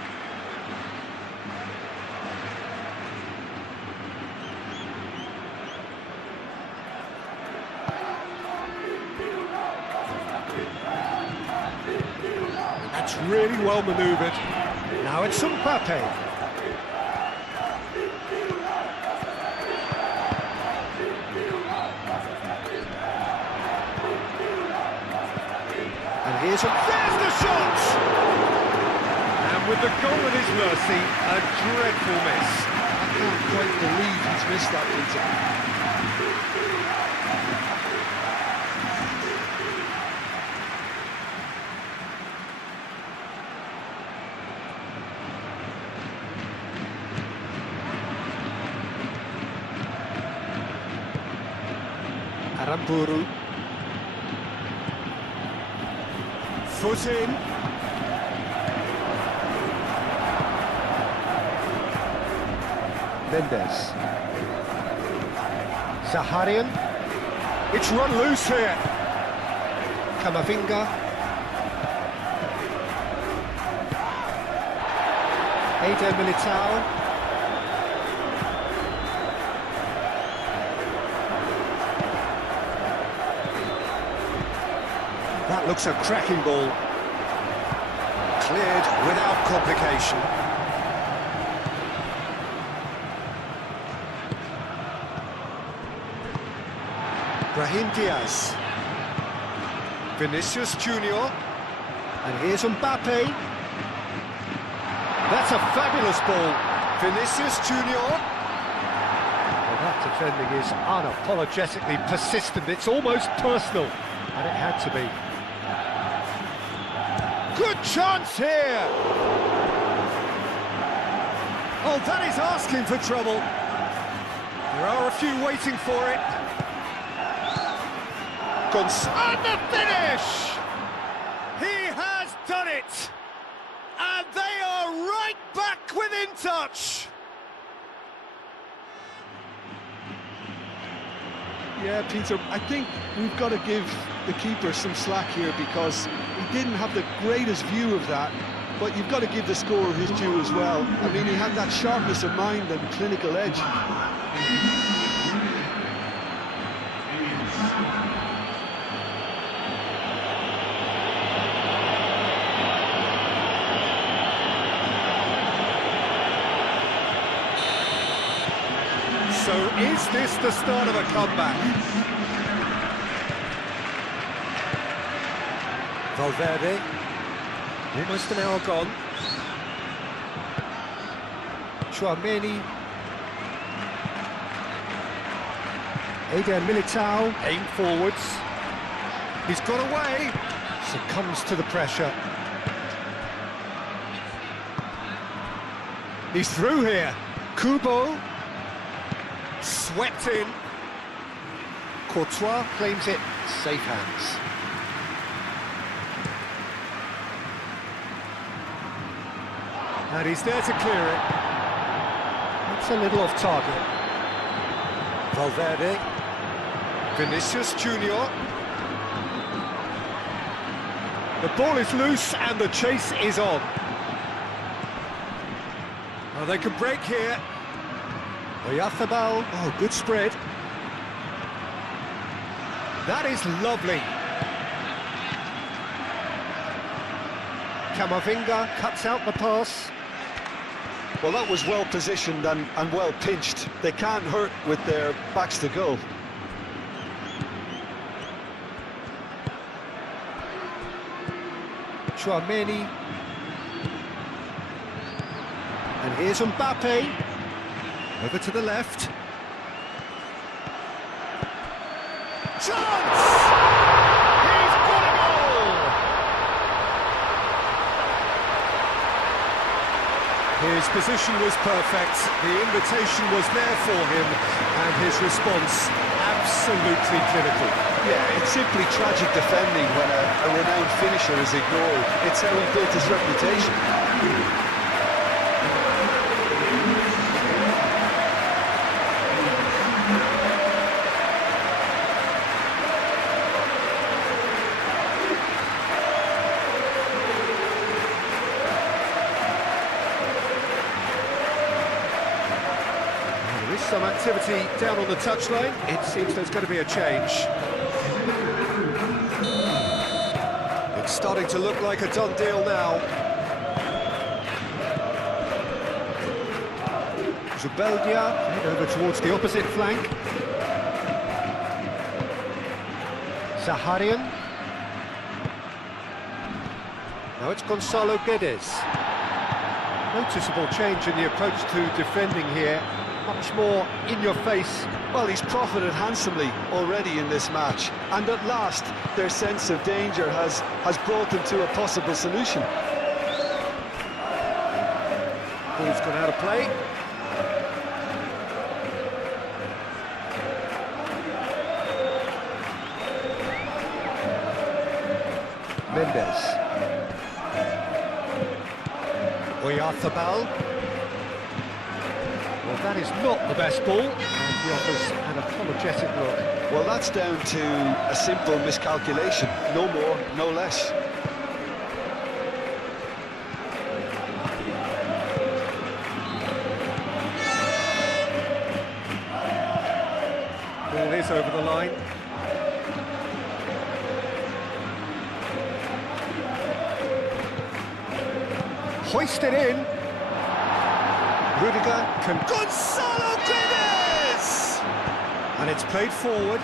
That's really well manoeuvred. Now it's Mbappe. There's the shot! And with the goal at his mercy, a dreadful miss. I can't quite believe he's missed that, Peter. Aramburu. Foot in. Mendes. Zakarian. It's run loose here. Camavinga. Eder Militao. That looks a cracking ball. Cleared without complication. Brahim Diaz. Vinicius Junior. And here's Mbappe. That's a fabulous ball. Vinicius Junior. Well, that defending is unapologetically persistent. It's almost personal. And it had to be. Good chance here! Oh, that is asking for trouble. There are a few waiting for it. And the finish! He has done it! And they are right back within touch! Yeah, Peter, I think we've got to give the keeper some slack here because he didn't have the greatest view of that, but you've got to give the scorer his due as well. I mean, he had that sharpness of mind and clinical edge. So is this the start of a comeback? Valverde, almost an hour gone. Tchouaméni. Eder Militao, aim forwards. He's got away. Succumbs to the pressure. He's through here. Kubo. Swept in. Courtois claims it. Safe hands. And he's there to clear it. It's a little off target. Valverde. Vinicius Junior. The ball is loose and the chase is on. Well, they can break here. Oyarzabal, oh, good spread. That is lovely. Camavinga cuts out the pass. Well, that was well positioned and well pinched. They can't hurt with their backs to goal. Tchouaméni. And here's Mbappe. Over to the left. Chance! He's got a goal! His position was perfect, the invitation was there for him, and his response absolutely clinical. Yeah, it's simply tragic defending when a renowned finisher is ignored. It's how he built his reputation. Some activity down on the touchline. It seems there's going to be a change. It's starting to look like a done deal now. Zubeldia head over towards the opposite flank. Zaharian. Now it's Gonzalo Guedes. Noticeable change in the approach to defending here. Much more in your face. Well, he's profited handsomely already in this match, and at last their sense of danger has brought them to a possible solution. Ball's gone out of play. Mendes. Oyarzabal. Well, that is not the best ball, and he offers an apologetic look. Well, that's down to a simple miscalculation, no more, no less. Ball is over the line. Hoisted in. Rudiger can... Gonzalo Guedes! And it's played forward.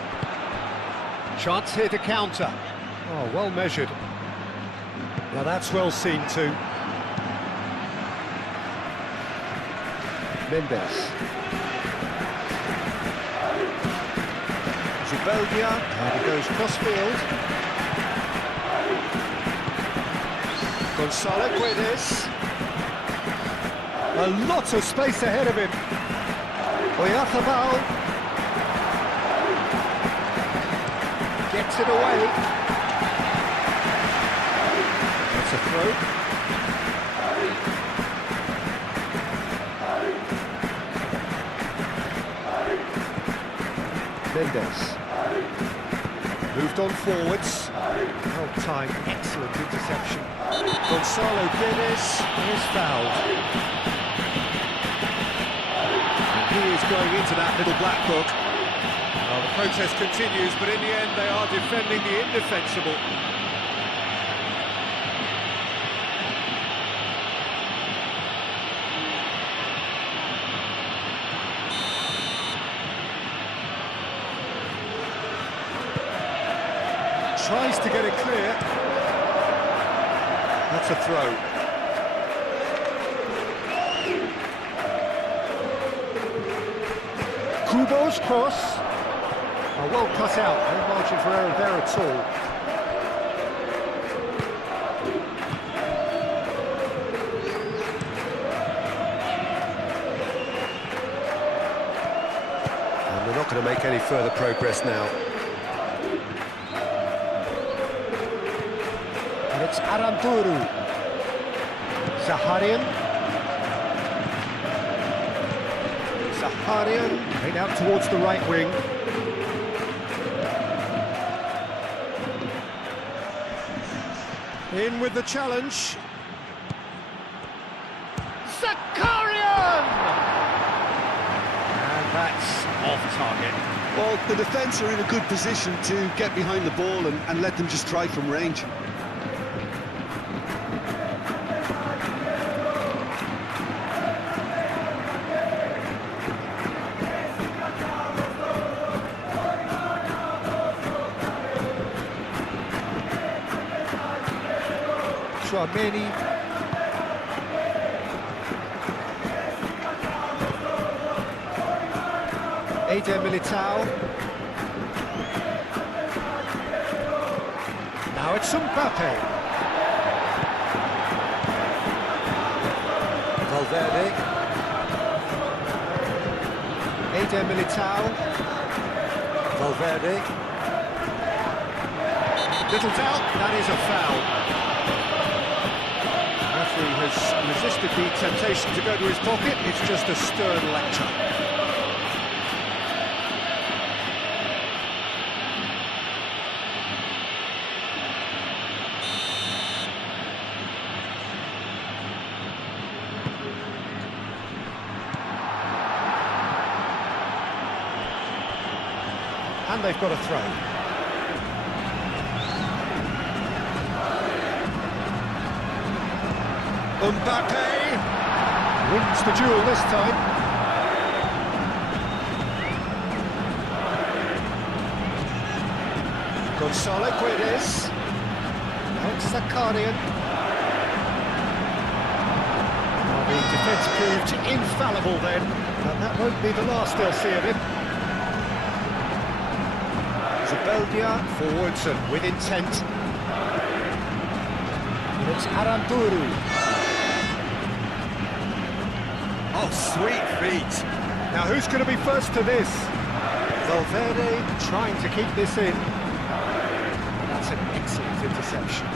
Chance here to counter. Oh, well measured. Now that's well seen too. Mendes. Zubeldia, and he goes cross-field. Gonzalo Guedes. A lot of space ahead of him. Oyarzabal gets it away. That's a throw. Mendes moved on forwards. Well timed, excellent interception. Gonzalo Guedes is fouled. He is going into that little black book. Well, the protest continues, but in the end they are defending the indefensible. Tries to get it clear. That's a throw. Kubo's cross. Oh, well cut out, no margin for error there at all. And they're not going to make any further progress now. And it's Aramburu. Zaharian. Zaharian, played out towards the right wing. In with the challenge. Zakarian! And that's off target. Well, the defence are in a good position to get behind the ball and let them just try from range. Many. Eder Militao. Now it's Mbappe. Valverde. Eder Militao. Valverde. Little doubt, that is a foul. He has resisted the temptation to go to his pocket. It's just a stern lecture. And they've got a throw. Mbappe wins the duel this time. Gonzalo Guedes. Alex Zakarian. Well, the defence proved infallible then, and that won't be the last they'll see of him. Zubeldia forwards and with intent. And it's Aramburu. Oh, sweet feet. Now who's going to be first to this? Valverde trying to keep this in. That's an excellent interception.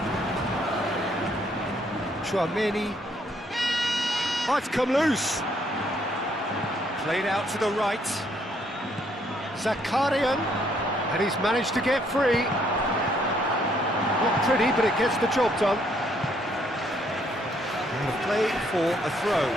Chouameni. Oh, it's come loose. Played out to the right. Zakarian. And he's managed to get free. Not pretty, but it gets the job done. And the play for a throw.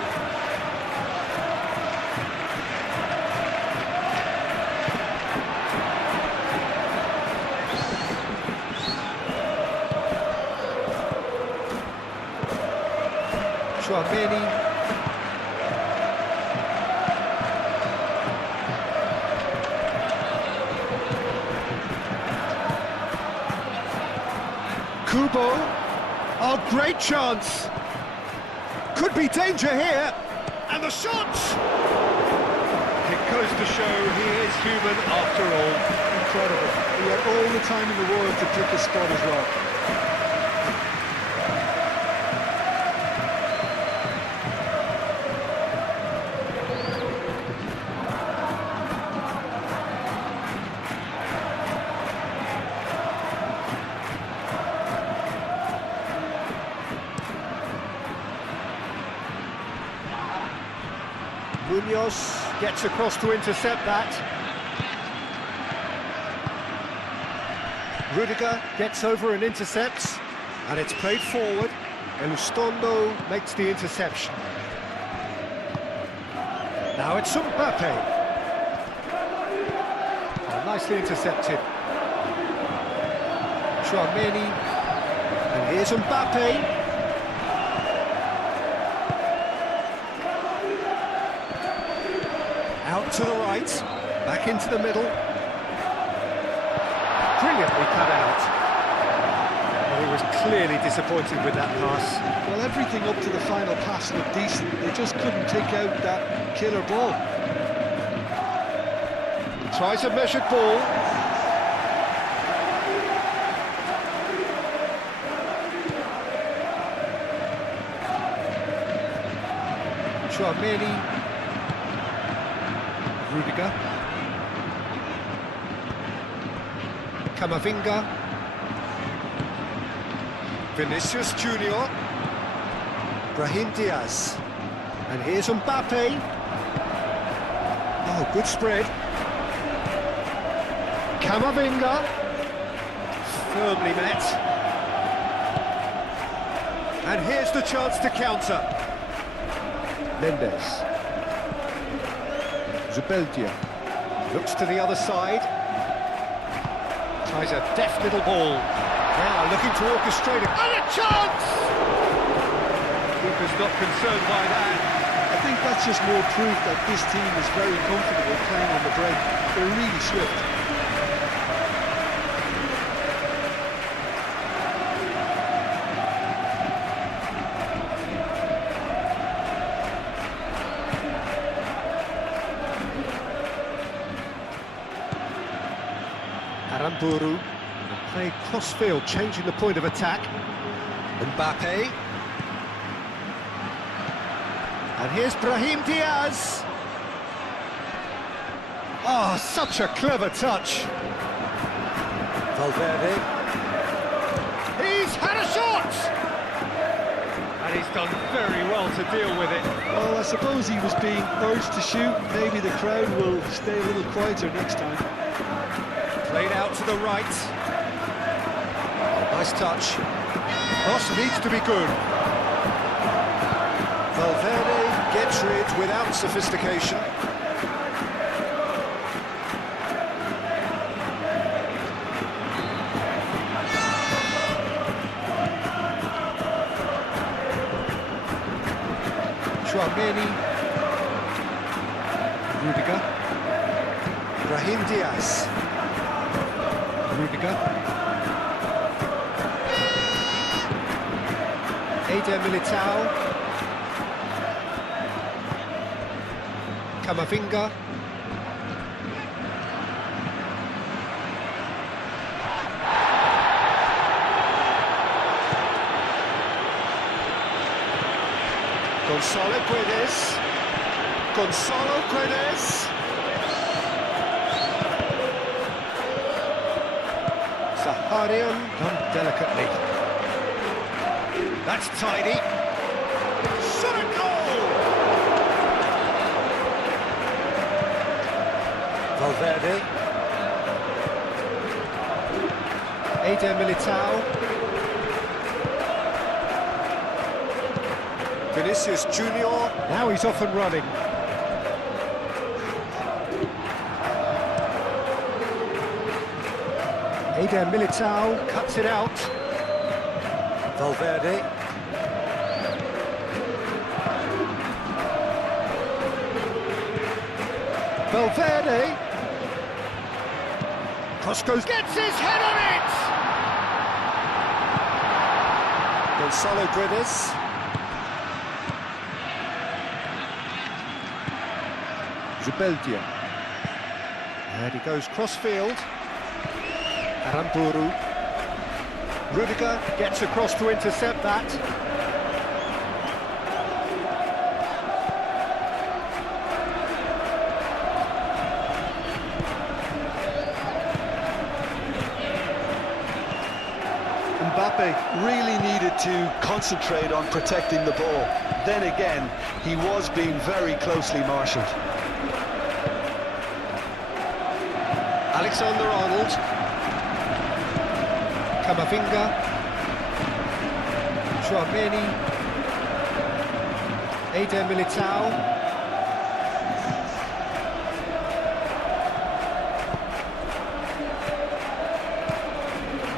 Chouameni. Kubo. Oh, great chance. Could be danger here. And the shot! It goes to show he is human after all. Incredible. He had all the time in the world to pick a spot as well. Munoz gets across to intercept that. Rudiger gets over and intercepts, and it's played forward. Elustondo makes the interception. Now it's Mbappe. Oh, nicely intercepted. Tchouaméni, and here's Mbappe. Out to the right, back into the middle. Brilliantly cut out. Well, he was clearly disappointed with that pass. Well, everything up to the final pass looked decent. They just couldn't take out that killer ball. Tries a measured ball. Tchouaméni. Rudiger. Camavinga. Vinicius Junior. Brahim Diaz. And here's Mbappe. Oh, good spread. Camavinga. Firmly met. And here's the chance to counter. Mendes. Zubeldia looks to the other side, tries a deft little ball, now looking to orchestrate and a chance! Keeper's not concerned by that. I think that's just more proof that this team is very comfortable playing on the break. They're really swift. Aramburu, and played cross-field, changing the point of attack. Mbappe. And here's Brahim Diaz. Oh, such a clever touch. Valverde. He's had a shot! And he's done very well to deal with it. Well, I suppose he was being urged to shoot. Maybe the crowd will stay a little quieter next time. Played out to the right. Oh, nice touch. Cross needs to be good. Valverde gets rid without sophistication. Tchouaméni. Rudiger. Brahim Diaz. Rudiger. Eder Militao. Camavinga. Gonzalo Guedes. Gonzalo Guedes. Saharian done delicately. That's tidy. Shot a goal! Valverde. Eder Militao. Vinicius Junior. Now he's off and running. Eder Militao cuts it out. Valverde. Valverde. Cross goes, gets his head on it! Gonzalo Guedes. Zubeldia. And he goes cross-field. Aramburu. Rudiger gets across to intercept that. Mbappe really needed to concentrate on protecting the ball. Then again, he was being very closely marshalled. Alexander-Arnold. Camavinga. Chouameni. Eder Militao.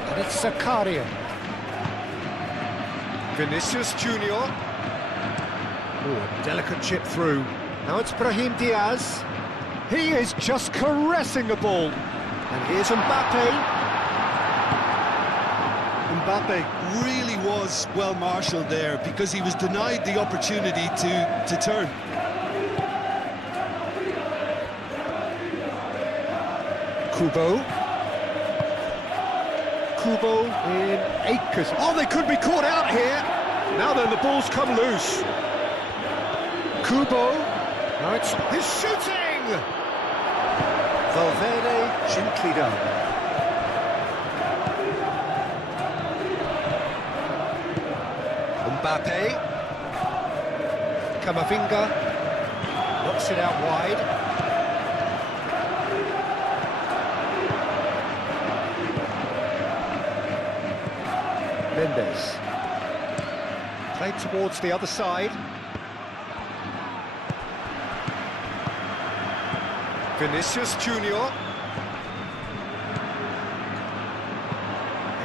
And it's Zakaria. Vinicius Junior. Oh, a delicate chip through. Now it's Brahim Diaz. He is just caressing the ball. And here's Mbappe. Mbappe really was well marshalled there because he was denied the opportunity to turn. Kubo in acres. Oh, they could be caught out here. Now then, the ball's come loose. Kubo. Now it's his shooting. Valverde gently done. Mbappe. Camavinga. Knocks it out wide. Mendes. Played towards the other side. Vinicius Junior.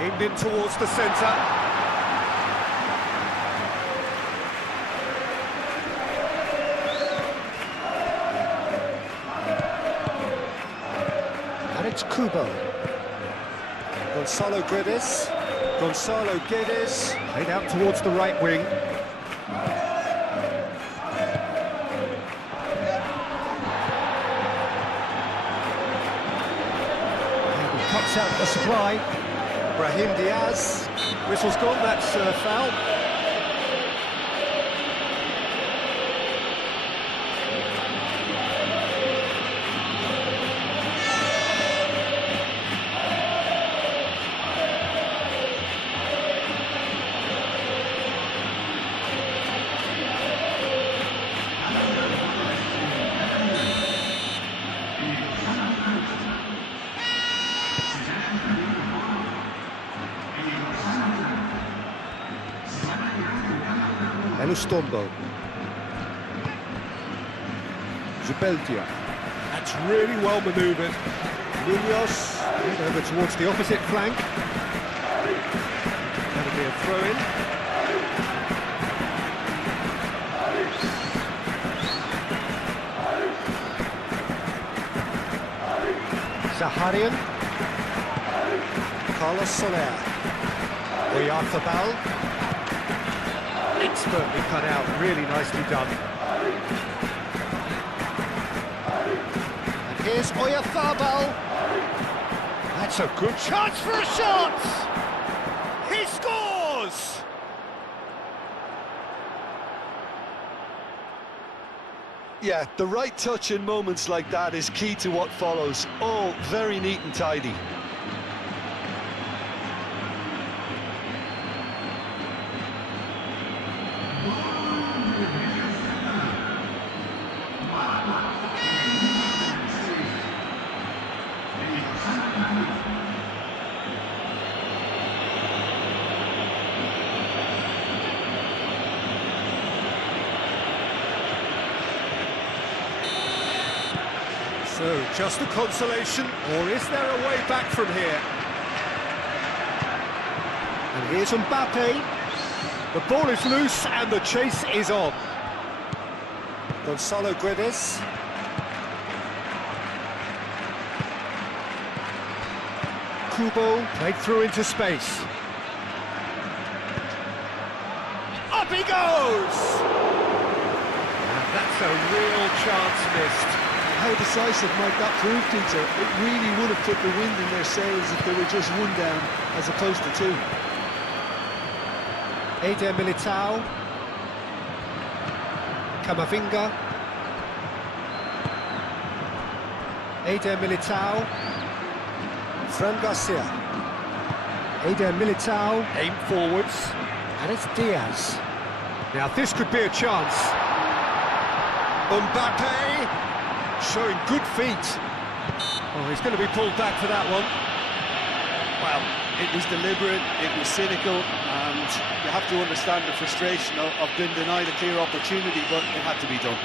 Aimed in towards the centre. And it's Kubo. Gonzalo Guedes. Gonzalo Guedes, played out towards the right wing. And he cuts out the supply. Brahim Diaz, whistle's gone, that's foul. Elustombo. Zubeldia. That's really well manoeuvred. Munoz over towards the opposite flank. That'll be a throw-in. Zaharian. Carlos Soler. Oyarzabal. Expertly cut out, really nicely done. And here's Oyarzabal. That's a good chance for a shot! He scores! Yeah, the right touch in moments like that is key to what follows. All very neat and tidy. So, just a consolation, or is there a way back from here? And here's Mbappe. The ball is loose and the chase is on. Gonzalo Guedes. Kubo played through into space. Up he goes! And that's a real chance missed. How decisive might that prove, Peter? It really would have put the wind in their sails if they were just one down as opposed to two. Eder Militao. Camavinga. Eder Militao. Fran Garcia. Eder Militao. Aim forwards. And it's Diaz. Now this could be a chance. Mbappe showing good feet. Oh, he's going to be pulled back for that one. Well, it was deliberate, it was cynical, and you have to understand the frustration of being denied a clear opportunity, but it had to be done.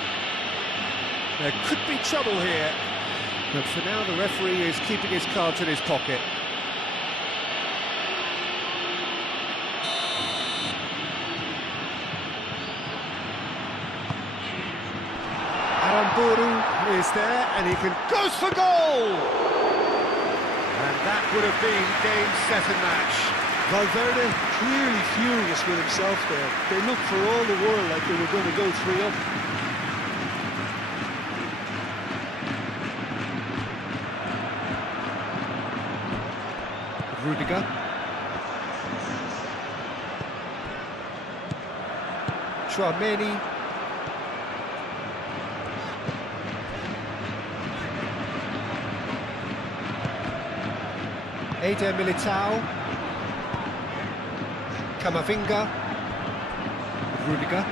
There could be trouble here. But for now, the referee is keeping his cards in his pocket. Aramburu is there, and he goes for goal! And that would have been game, set and match. Valverde clearly furious with himself there. They looked for all the world like they were going to go 3-up. Rudiger. Tchouaméni. Eder Militao. Camavinga. Rudiger.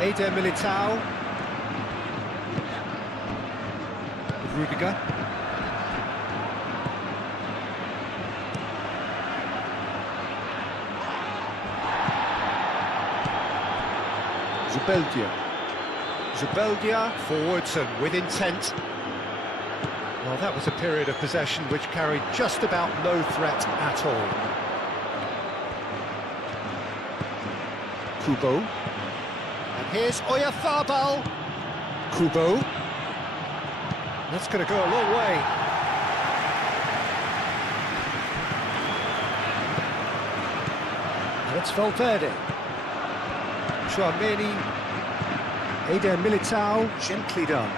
Eder Militao. Rudiger. Zubeldia forwards and with intent. Well, that was a period of possession which carried just about no threat at all. Kubo. And here's Oyarzabal. Kubo. That's going to go a long way. And it's Valverde. Tchouaméni. Eder Militao. Gently done.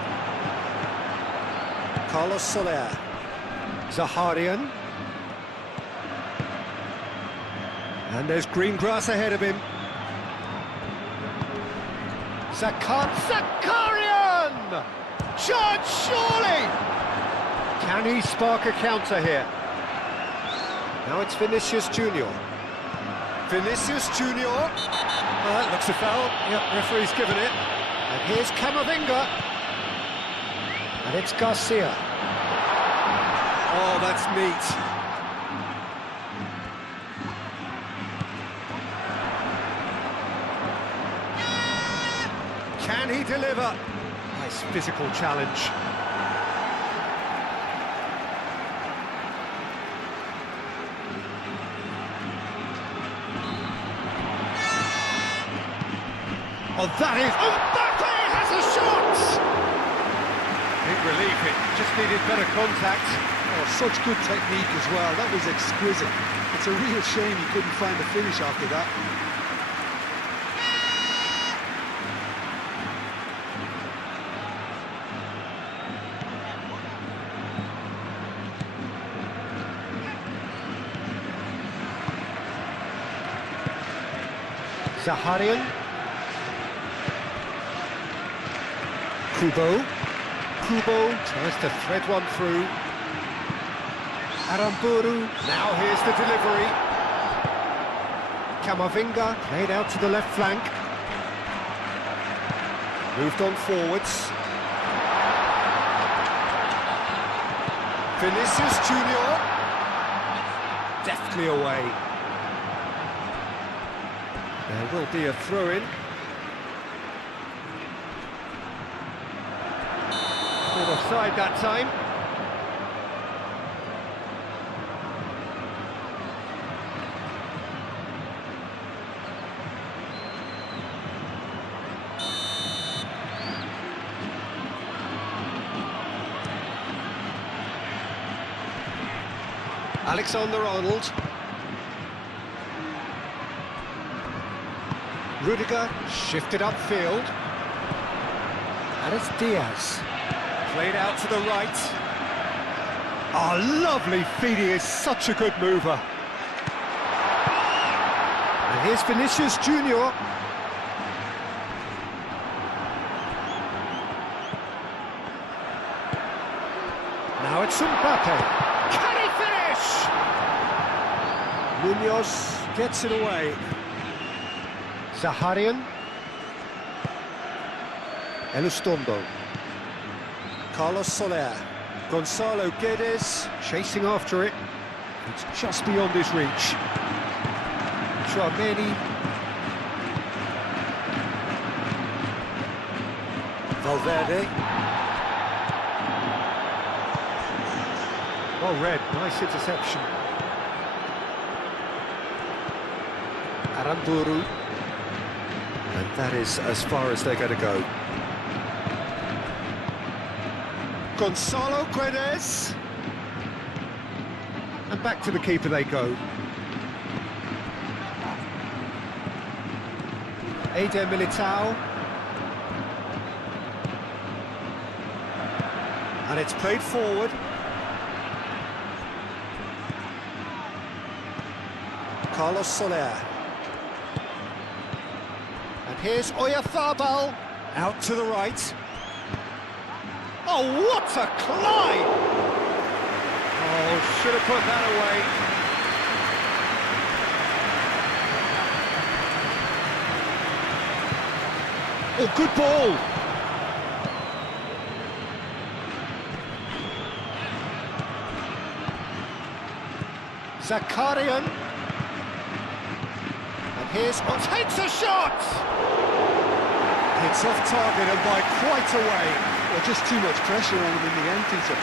Carlos Soler. Zaharian. And there's green grass ahead of him. Zakarian! Chance, surely! Can he spark a counter here? Now it's Vinicius Junior. Vinicius Junior. That looks a foul. Yep, referee's given it. And here's Camavinga. And it's Garcia. Oh, that's neat. Can he deliver? Nice physical challenge. Oh, that is... Mbappe has a shot! Big relief, it just needed better contact. Oh, such good technique as well. That was exquisite. It's a real shame he couldn't find a finish after that. Zaharian. Kubo. Kubo tries to thread one through. Aramburu. Now here's the delivery. Camavinga played out to the left flank. Moved on forwards. Vinicius Junior. Deftly away. There will be a throw-in. Called offside that time. Alexander-Arnold. Rudiger shifted upfield. And it's Diaz. Played out to the right. Oh, lovely feed, he is such a good mover. And here's Vinicius Junior. Now it's Mbappe. Can he finish? Munoz gets it away. Zaharian. Elustondo. Carlos Soler. Gonzalo Guedes chasing after it. It's just beyond his reach. Tchouaméni. Valverde. Well read, nice interception. Aramburu. And that is as far as they're going to go. Gonzalo Guedes. And back to the keeper they go. Eder Militao. And it's played forward. Carlos Soler. And here's Oyarzabal. Out to the right. Oh, what a climb! Oh, should have put that away. Oh, good ball! Zakarian. And here's what takes a shot! It's off target and by quite a way. Well, just too much pressure on him in the end, Peter.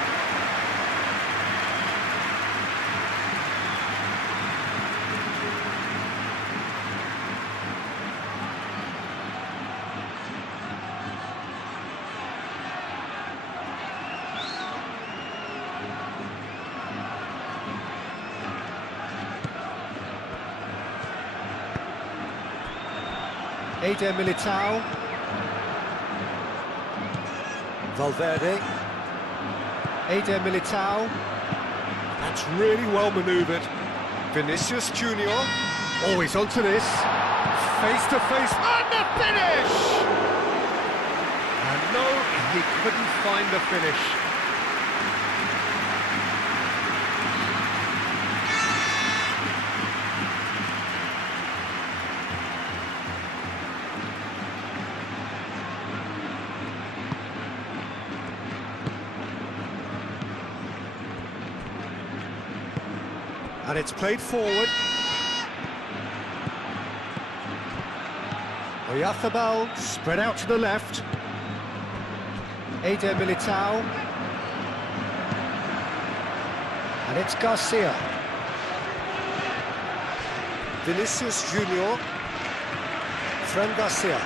Eder Militao. Valverde. Eder Militao. That's really well manoeuvred. Vinicius Junior. Always onto this. Face to face. And the finish! And no, he couldn't find the finish. And it's played forward. Oyarzabal spread out to the left. Eder Militao. And it's Garcia. Vinicius Junior. Fran Garcia.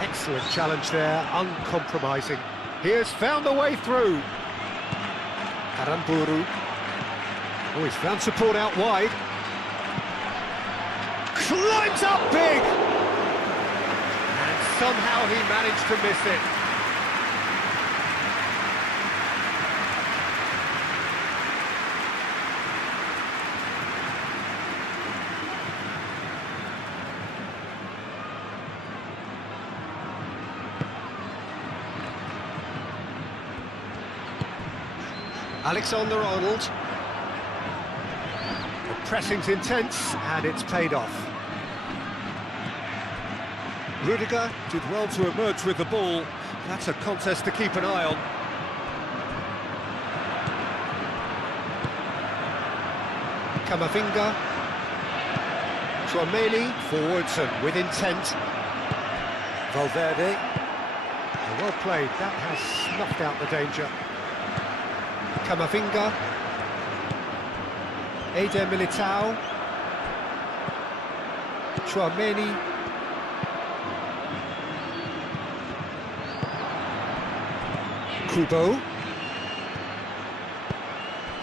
Excellent challenge there, uncompromising. He has found a way through. Aramburu. Oh, he's found support out wide. Climbs up big! And somehow he managed to miss it. Alexander-Arnold. The pressing's intense, and it's paid off. Rudiger did well to emerge with the ball. That's a contest to keep an eye on. Camavinga. Tchouaméni forwards and with intent. Valverde. Well played, that has snuffed out the danger. Camavinga. Eder Militao. Tchouaméni. Kubo.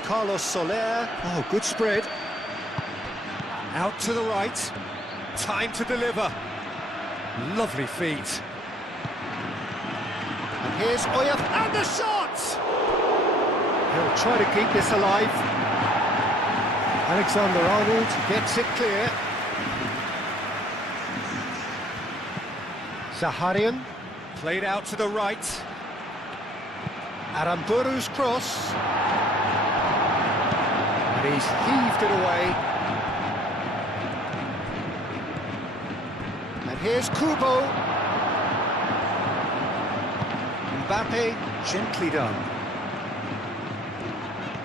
Carlos Soler. Oh, good spread. Out to the right. Time to deliver. Lovely feet. And here's Oya, and the shot! He'll try to keep this alive. Alexander-Arnold gets it clear. Zaharian, played out to the right. Aramburu's cross. And he's heaved it away. And here's Kubo. Mbappe, gently done.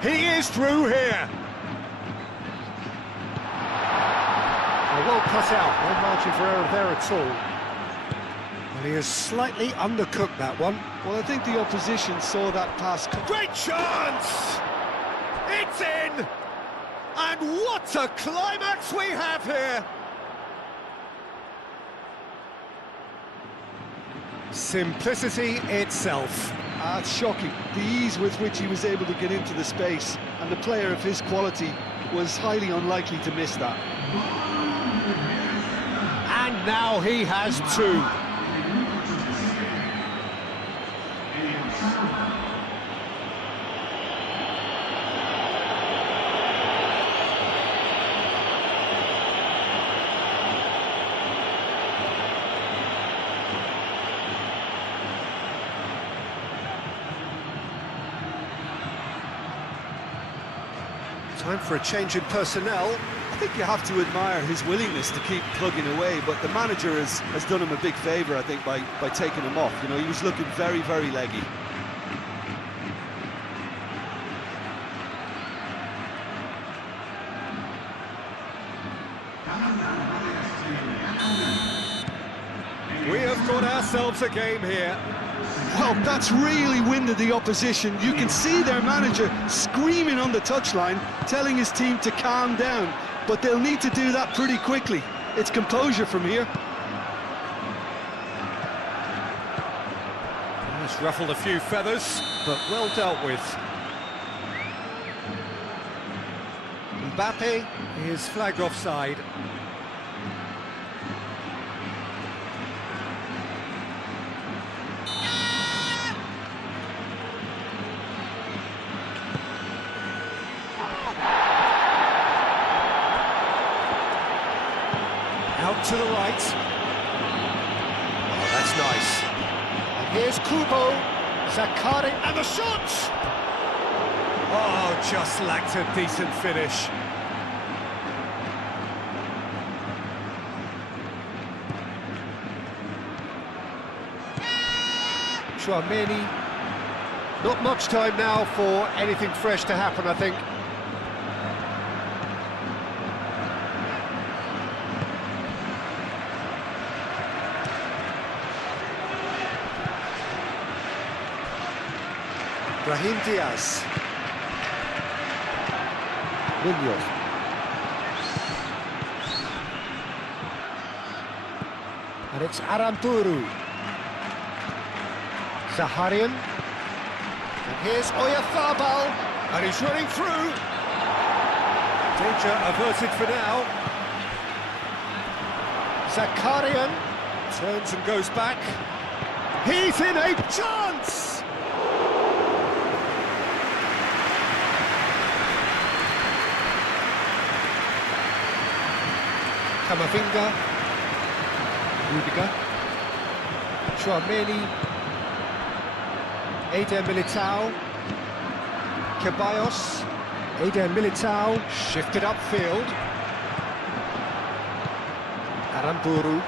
He is through here. Well cut out, no margin for error there at all. Well, he has slightly undercooked that one. Well, I think the opposition saw that pass. Great chance! It's in! And what a climax we have here! Simplicity itself. It's shocking, the ease with which he was able to get into the space, and the player of his quality was highly unlikely to miss that. And now he has two. Time for a change in personnel. I think you have to admire his willingness to keep plugging away, but the manager has done him a big favour, I think, by taking him off. You know, he was looking very, very leggy. We have got ourselves a game here. Well, that's really winded the opposition. You can see their manager screaming on the touchline, telling his team to calm down. But they'll need to do that pretty quickly. It's composure from here. It's ruffled a few feathers, but well dealt with. Mbappe is flagged offside. Out to the right. Oh, that's nice. And here's Kubo, Zakari, and the shot! Oh, just lacked a decent finish. Chouameni. Not much time now for anything fresh to happen, I think. Brahim Diaz. Munoz. And it's Aramburu. Zaharian. And here's Oyarzabal. And he's running through. Danger averted for now. Zakarian turns and goes back. He's in a chance! Camavinga, Rudiger, Chouameni, Eder Militao, Ceballos, Eder Militao, shifted upfield. Aramburu,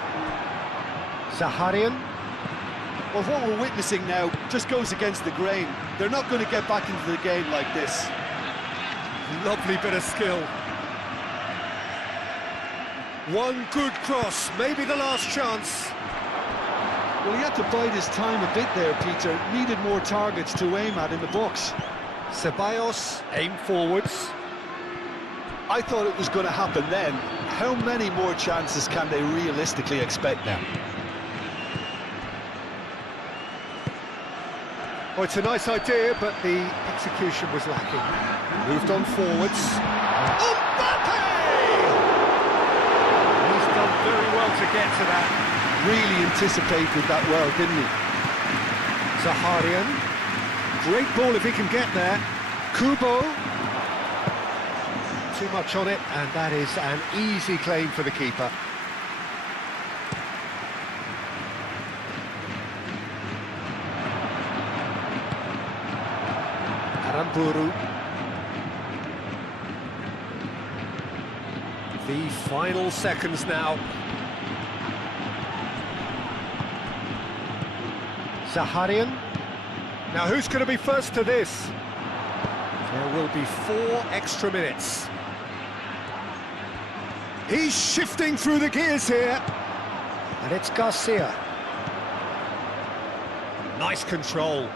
Zaharian. Well, what we're witnessing now just goes against the grain. They're not going to get back into the game like this. Lovely bit of skill. One good cross, maybe the last chance. Well, he had to bide his time a bit there, Peter. Needed more targets to aim at in the box. Ceballos, aim forwards. I thought it was going to happen then. How many more chances can they realistically expect now? Oh, it's a nice idea, but the execution was lacking. Moved on forwards. Mbappe! to get to that. Really anticipated that well, didn't he? Zaharian. Great ball if he can get there. Kubo. Too much on it, and that is an easy claim for the keeper. Aramburu. The final seconds now. Zaharian. Now who's going to be first to this? There will be 4 extra minutes. He's shifting through the gears here. And it's Garcia. Nice control.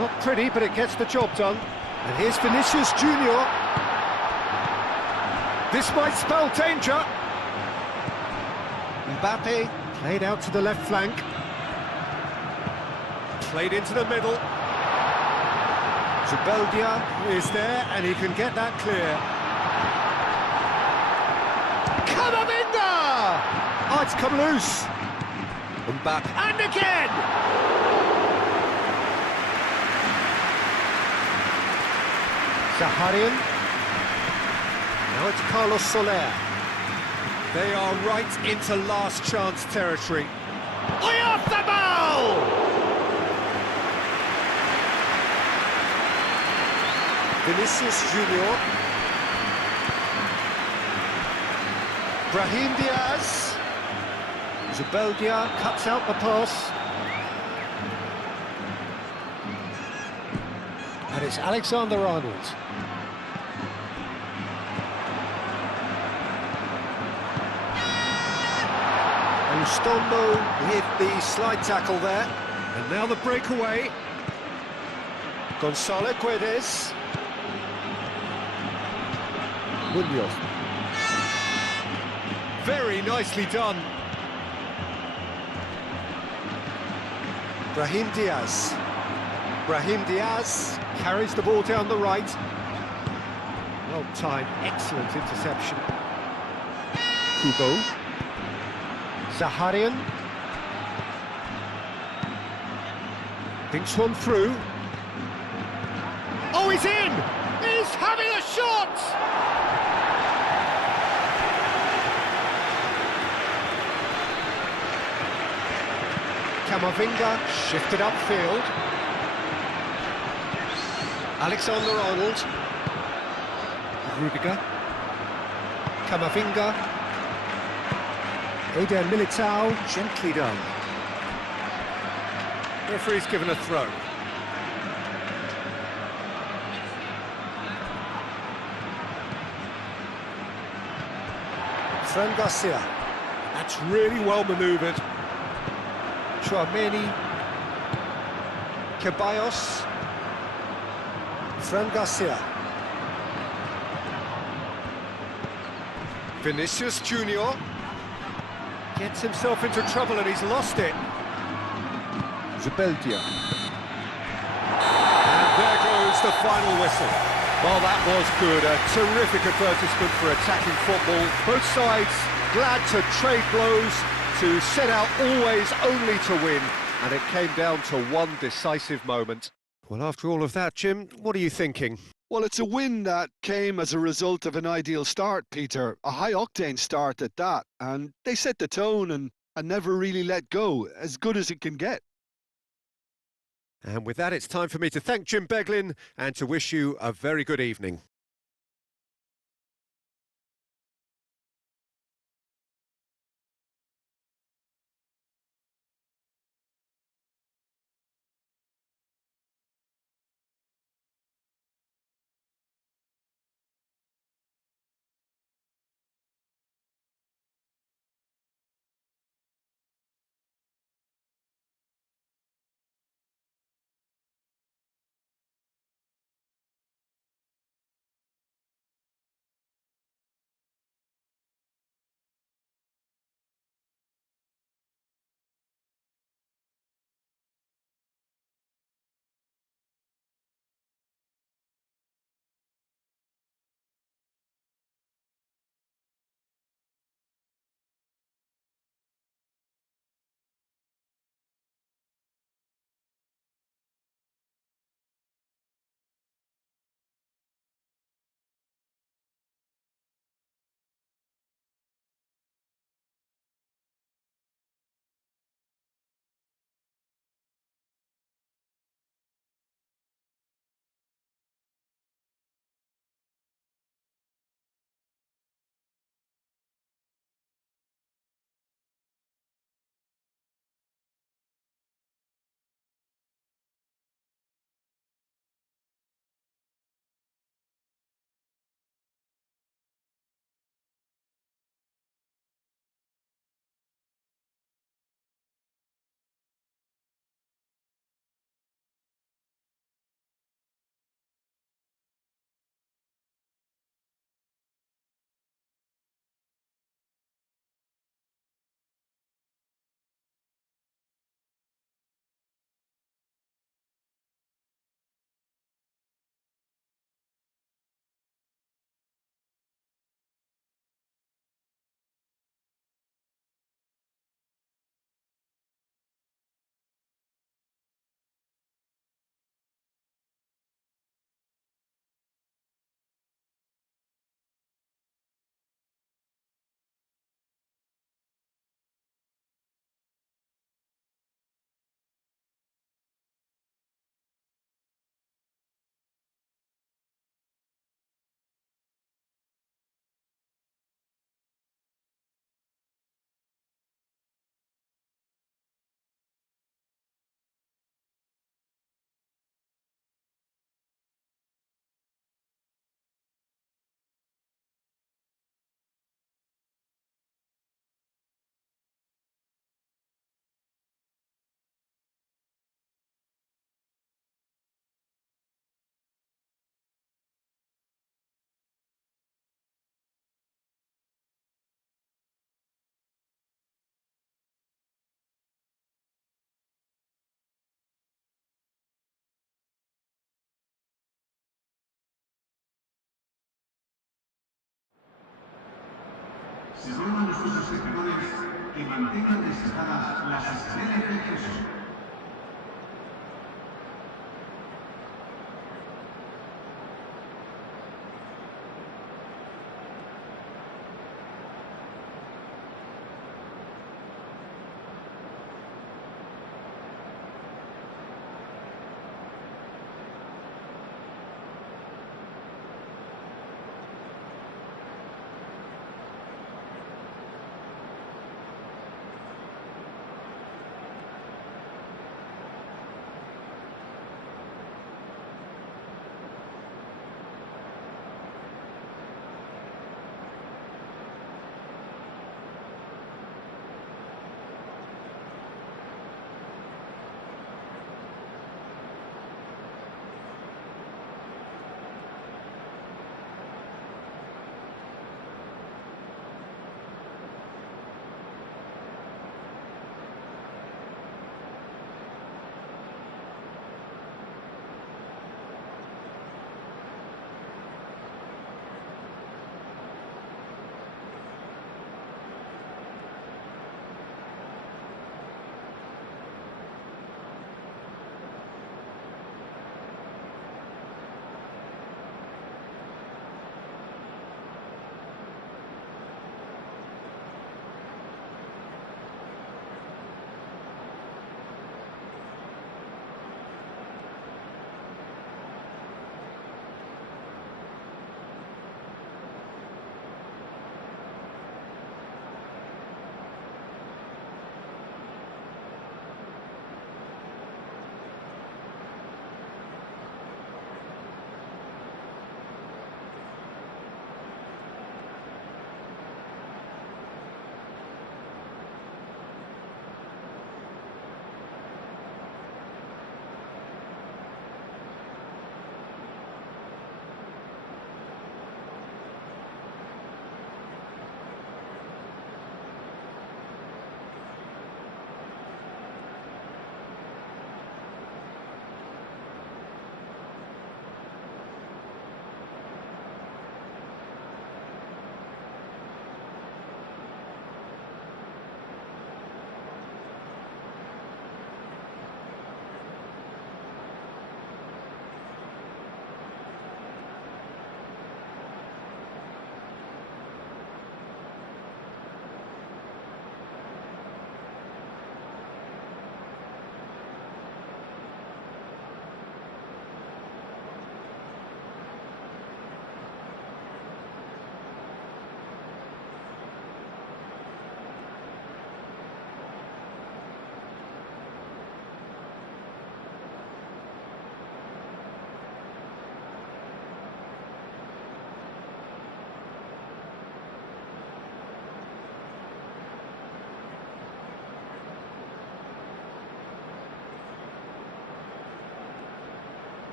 Not pretty, but it gets the job done. And here's Vinicius Junior. This might spell danger. Mbappe played out to the left flank. Played into the middle. Zubeldia is there, and he can get that clear. Camavinga! Oh, it's come loose. Mbappe, and again! Zaharian. Now it's Carlos Soler. They are right into last chance territory. Oyarzabal! Vinicius Junior. Brahim Diaz. Zubeldia cuts out the pass. And it's Alexander-Arnold. Ustombo with the slide tackle there. And now the breakaway. Gonzalo Guedes. Munoz. Very nicely done. Brahim Diaz. Brahim Diaz carries the ball down the right. Well timed, excellent interception. Kubo. Zaharian. Thinks one through. Oh, he's in! He's having a shot! Camavinga shifted upfield. Alexander-Arnold. Rudiger. Camavinga. Eder Militao, gently done. Referee's given a throw. Fran Garcia. That's really well manoeuvred. Chouameni. Ceballos. Fran Garcia. Vinicius Junior. Gets himself into trouble and he's lost it. Zubeldia. And there goes the final whistle. Well, that was good. A terrific advertisement for attacking football. Both sides glad to trade blows, to set out always only to win. And it came down to one decisive moment. Well, after all of that, Jim, what are you thinking? Well, it's a win that came as a result of an ideal start, Peter. A high-octane start at that. And they set the tone and never really let go. As good as it can get. And with that, it's time for me to thank Jim Beglin and to wish you a very good evening. se ruegan a los espectadores que mantengan destacadas las escaleras de acceso.